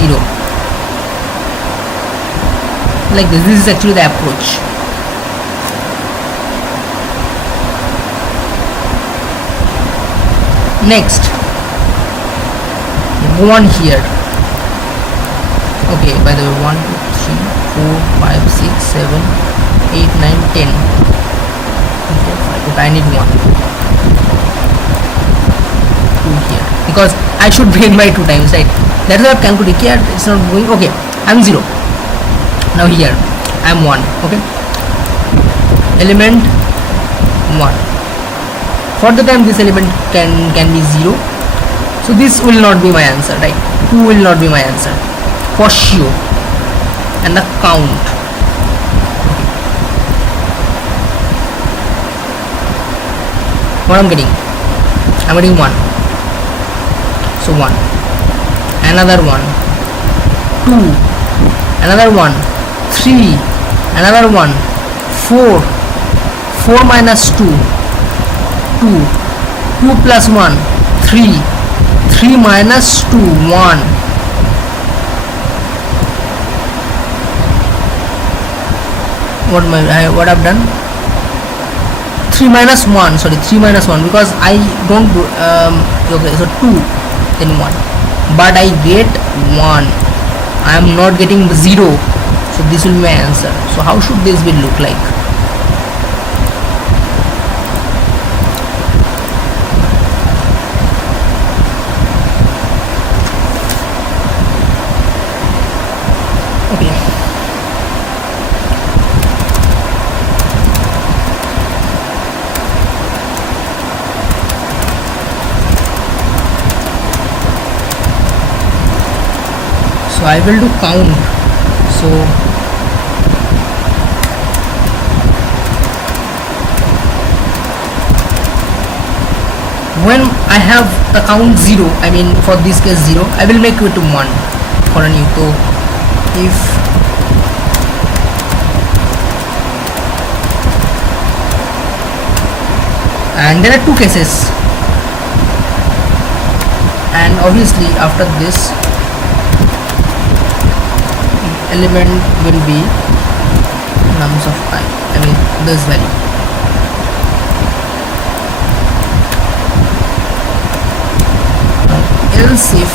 0. Like this. This is actually the approach. Next, go on here. Okay, by the way, 1 2 3 4 5 6 7 8 9 10. Okay, I need 1 2 here because I should bring by 2 times, right? That's why I've calculated here. It's not going. Okay, I'm 0. Now here I'm 1. Okay, element 1. For the time this element can be 0, so this will not be my answer, right? 2 will not be my answer for sure. And the count, what I'm getting 1. So 1, another 1, 2, another 1, 3, another 1, 4, 4 minus 2, 2, 2 plus 1, 3, 3 minus 2, 1. What I've done? 3 minus 1, sorry, 3 minus 1, because I don't do, okay, so 2, then 1, but I get 1. I am not getting 0, so this will be my answer. So how should this will look like? Okay, so I will do count. So when I have the count 0, I mean for this case 0, I will make it to 1 for a new. So if and there are two cases, and obviously after this element will be nums of I mean this value. Else if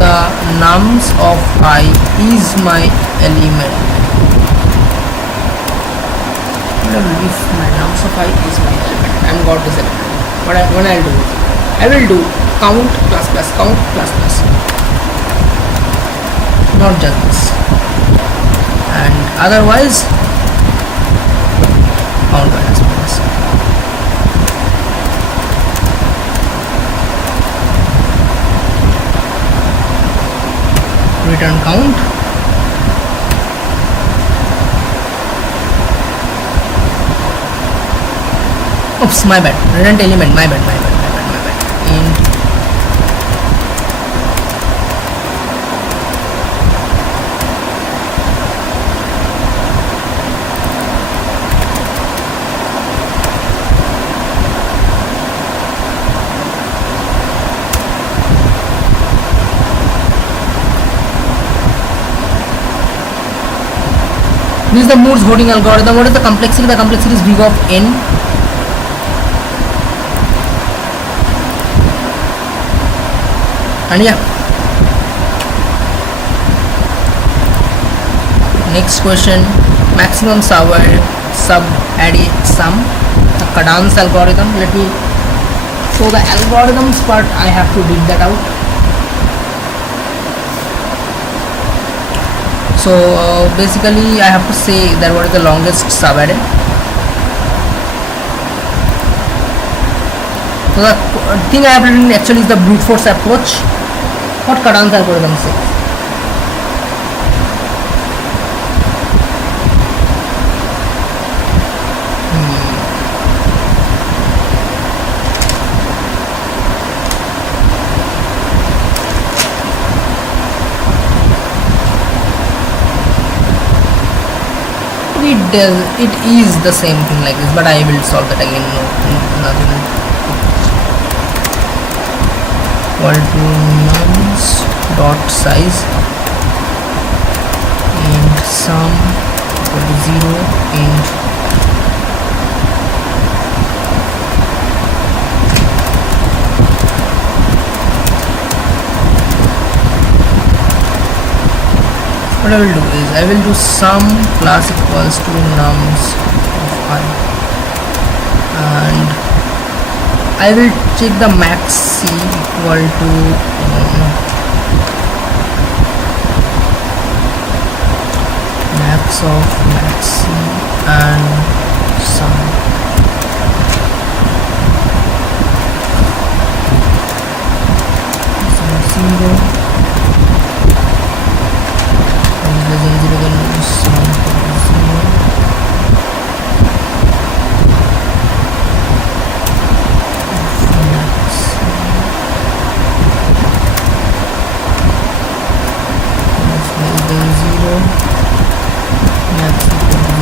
the nums of I is my element, if my nums of I is my element, I am got this element, what I'll do is I will do count plus plus count plus plus, not just this, and otherwise count minus minus. Return count, oops, my bad, return element, my bad, int This is the Moore's voting algorithm. What is the complexity? The complexity is big of n. And yeah, next question, maximum sum the cadence algorithm. Let me show the algorithms part. I have to dig that out. So basically I have to say that what is the longest subarray. So the thing I have written actually is the brute force approach. What cadence algorithm says. It is the same thing like this, but I will solve that again. No, nothing. Equal to nums dot size and sum equal to 0 and what I will do is I will do sum class equals to nums of I, and I will check the max c equal to max of max c and sum. So 0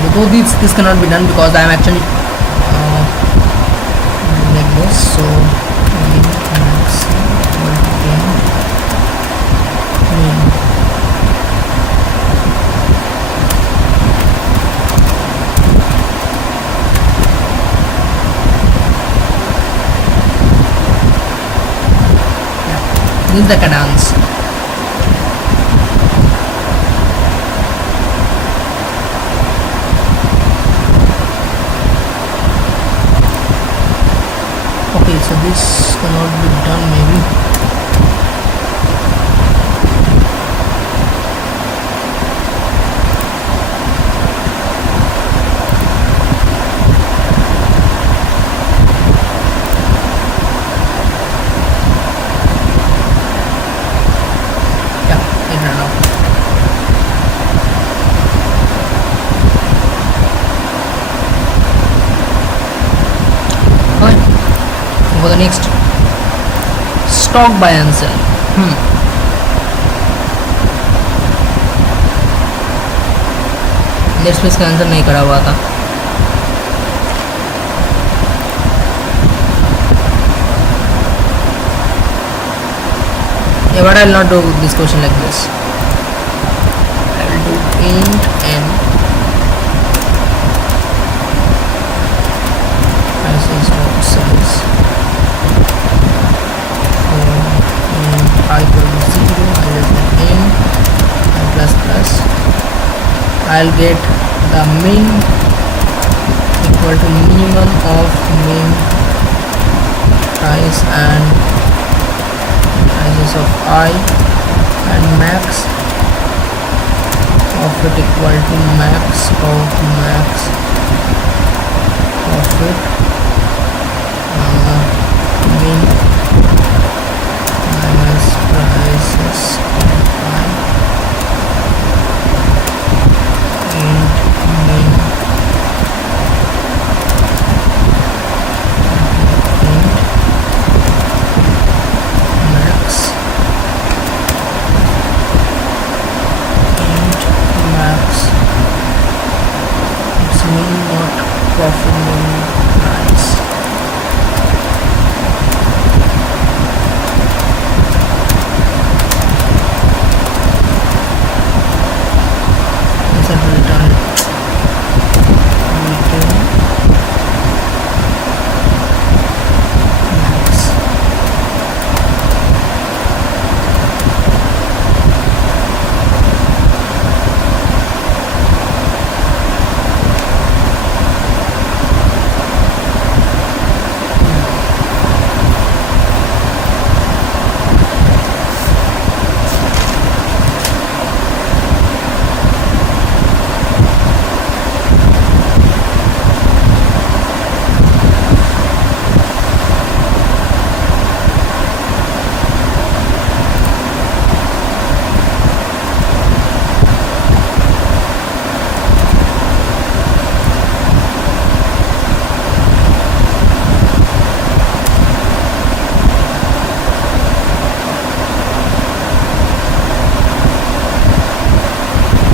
so this cannot be done because I am actually like this. So max this is the cadence. Okay, so this cannot be done maybe. Yeah, it ran out. For the next, stock buy and sell. Let's पे इसका answer नहीं करा हुआ था. Yeah, but I will not do this question like this. I will do int n. As is what size. I equal to 0, I will get n, I plus plus, I'll get the min equal to minimum of min price and prices of I, and max of it equal to max of max profit min minus prices of I and min max and max. It's min not profit, min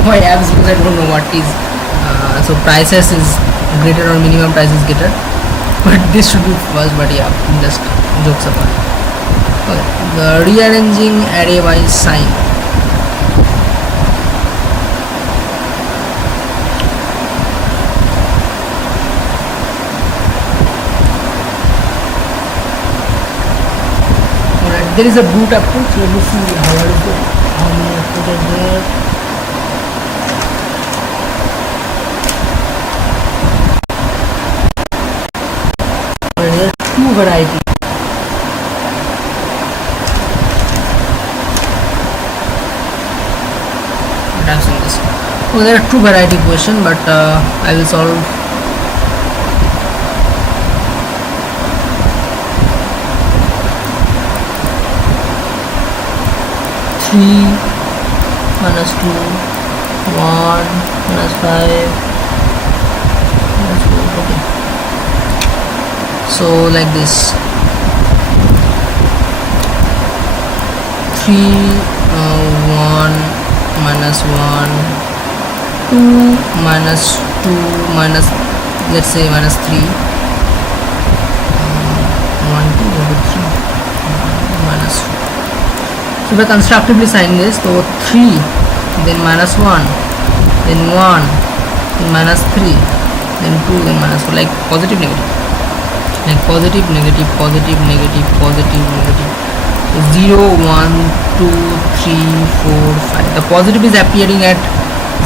Why abs? Because I don't know what is. So prices is greater or minimum price is greater. But this should be first. But yeah, just jokes apart. Okay. The rearranging array by sign. There is a boot approach. Let me see how many approach are there. There are two varieties. There are two variety question, but I will solve. 3 minus 2 1 minus 5 minus 4. Okay, so like this. 3 1 minus 1 2 minus 2 minus, let's say, minus 3 1 2 over 3 minus 4. So if I constructively sign this, so 3, then minus 1, then 1, then minus 3, then 2, then minus 4, like positive negative, like positive negative positive negative positive negative. So 0 1 2 3 4 5. The positive is appearing at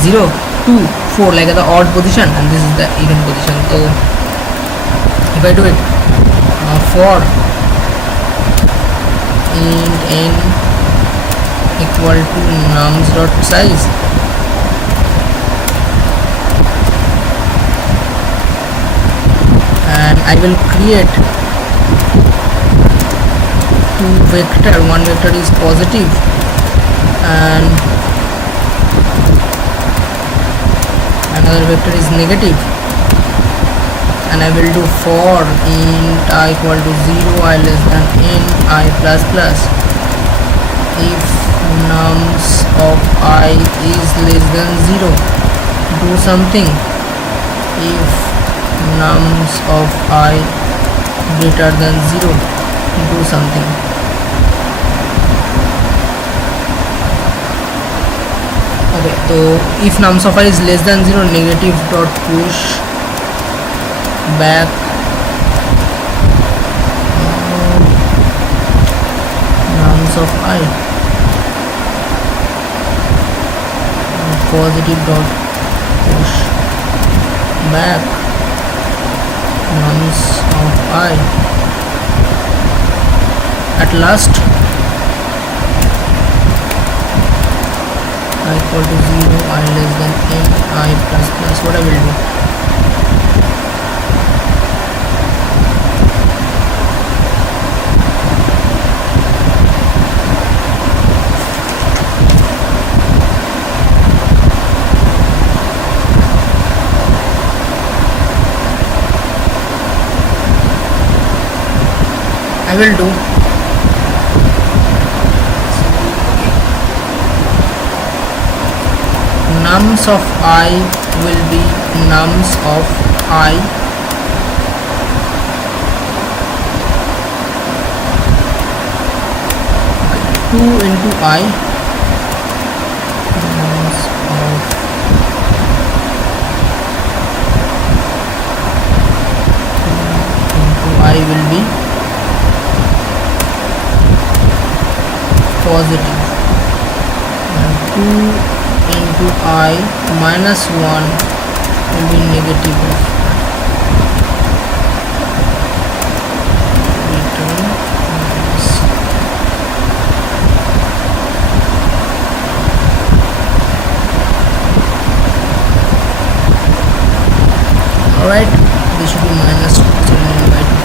0 2 4, like at the odd position, and this is the even position. So if I do it for int n equal to nums dot size, and I will create two vector. One vector is positive and another vector is negative, and I will do for int I equal to 0 I less than n I plus plus. If nums of I is less than 0, do something. If nums of I greater than 0, do something. Okay, so if nums of I is less than 0, negative dot push back nums of I. Positive dot push back nums of I. At last I equal to 0 I less than n I plus plus. What I will do? I will do nums of I will be nums of I two into I nums of into I will be positive, and 2 into I minus 1 will be negative of return minus. Alright, this should be minus 2 by 2.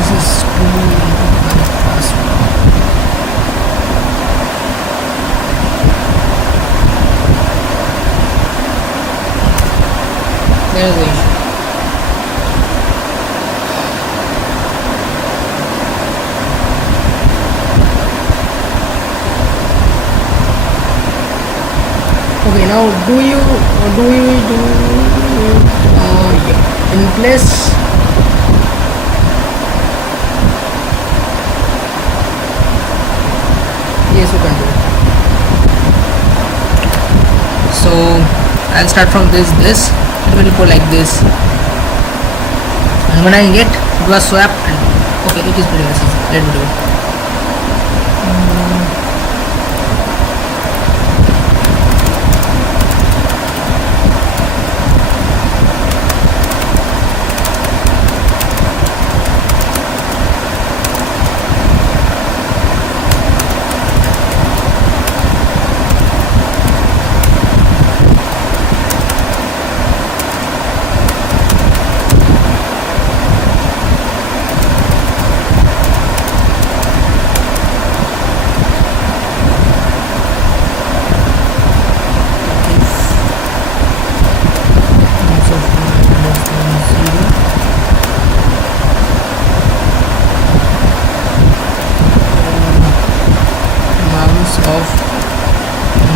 This is 2 into 5 plus 1. There is the issue. Okay, now do yeah, in place. Yes, you can do it. So I'll start from this, it will go like this, and when I get do a swap, and okay, it is pretty much easy. Let me do it. Of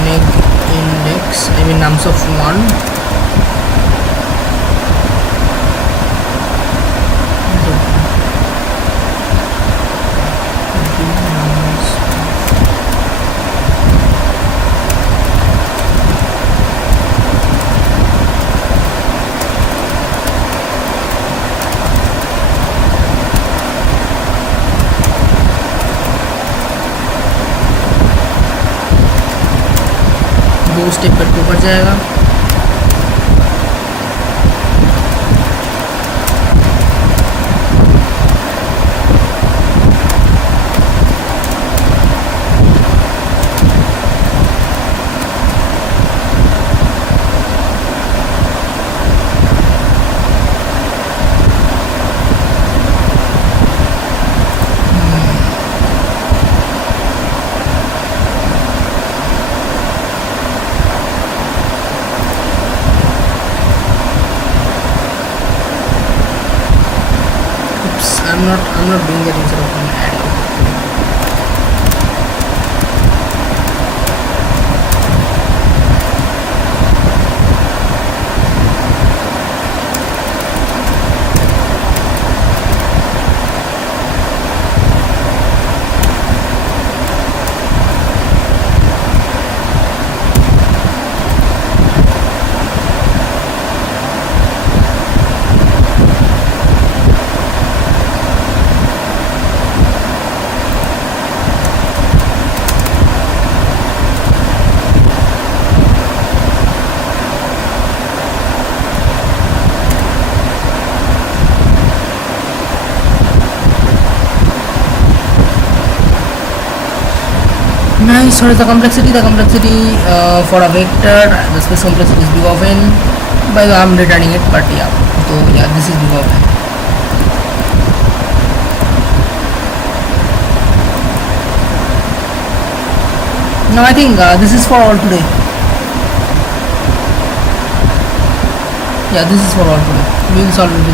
neg index, I mean nums of 1. दो step करके ऊपर जाएगा. I'm not doing that instead of adding. Nice. What is the complexity? The complexity for a vector, the space complexity is big of n. By the way, I'm returning it, but yeah. So yeah, this is big of n. Now I think this is for all today. Yeah, this is for all today. We will solve it with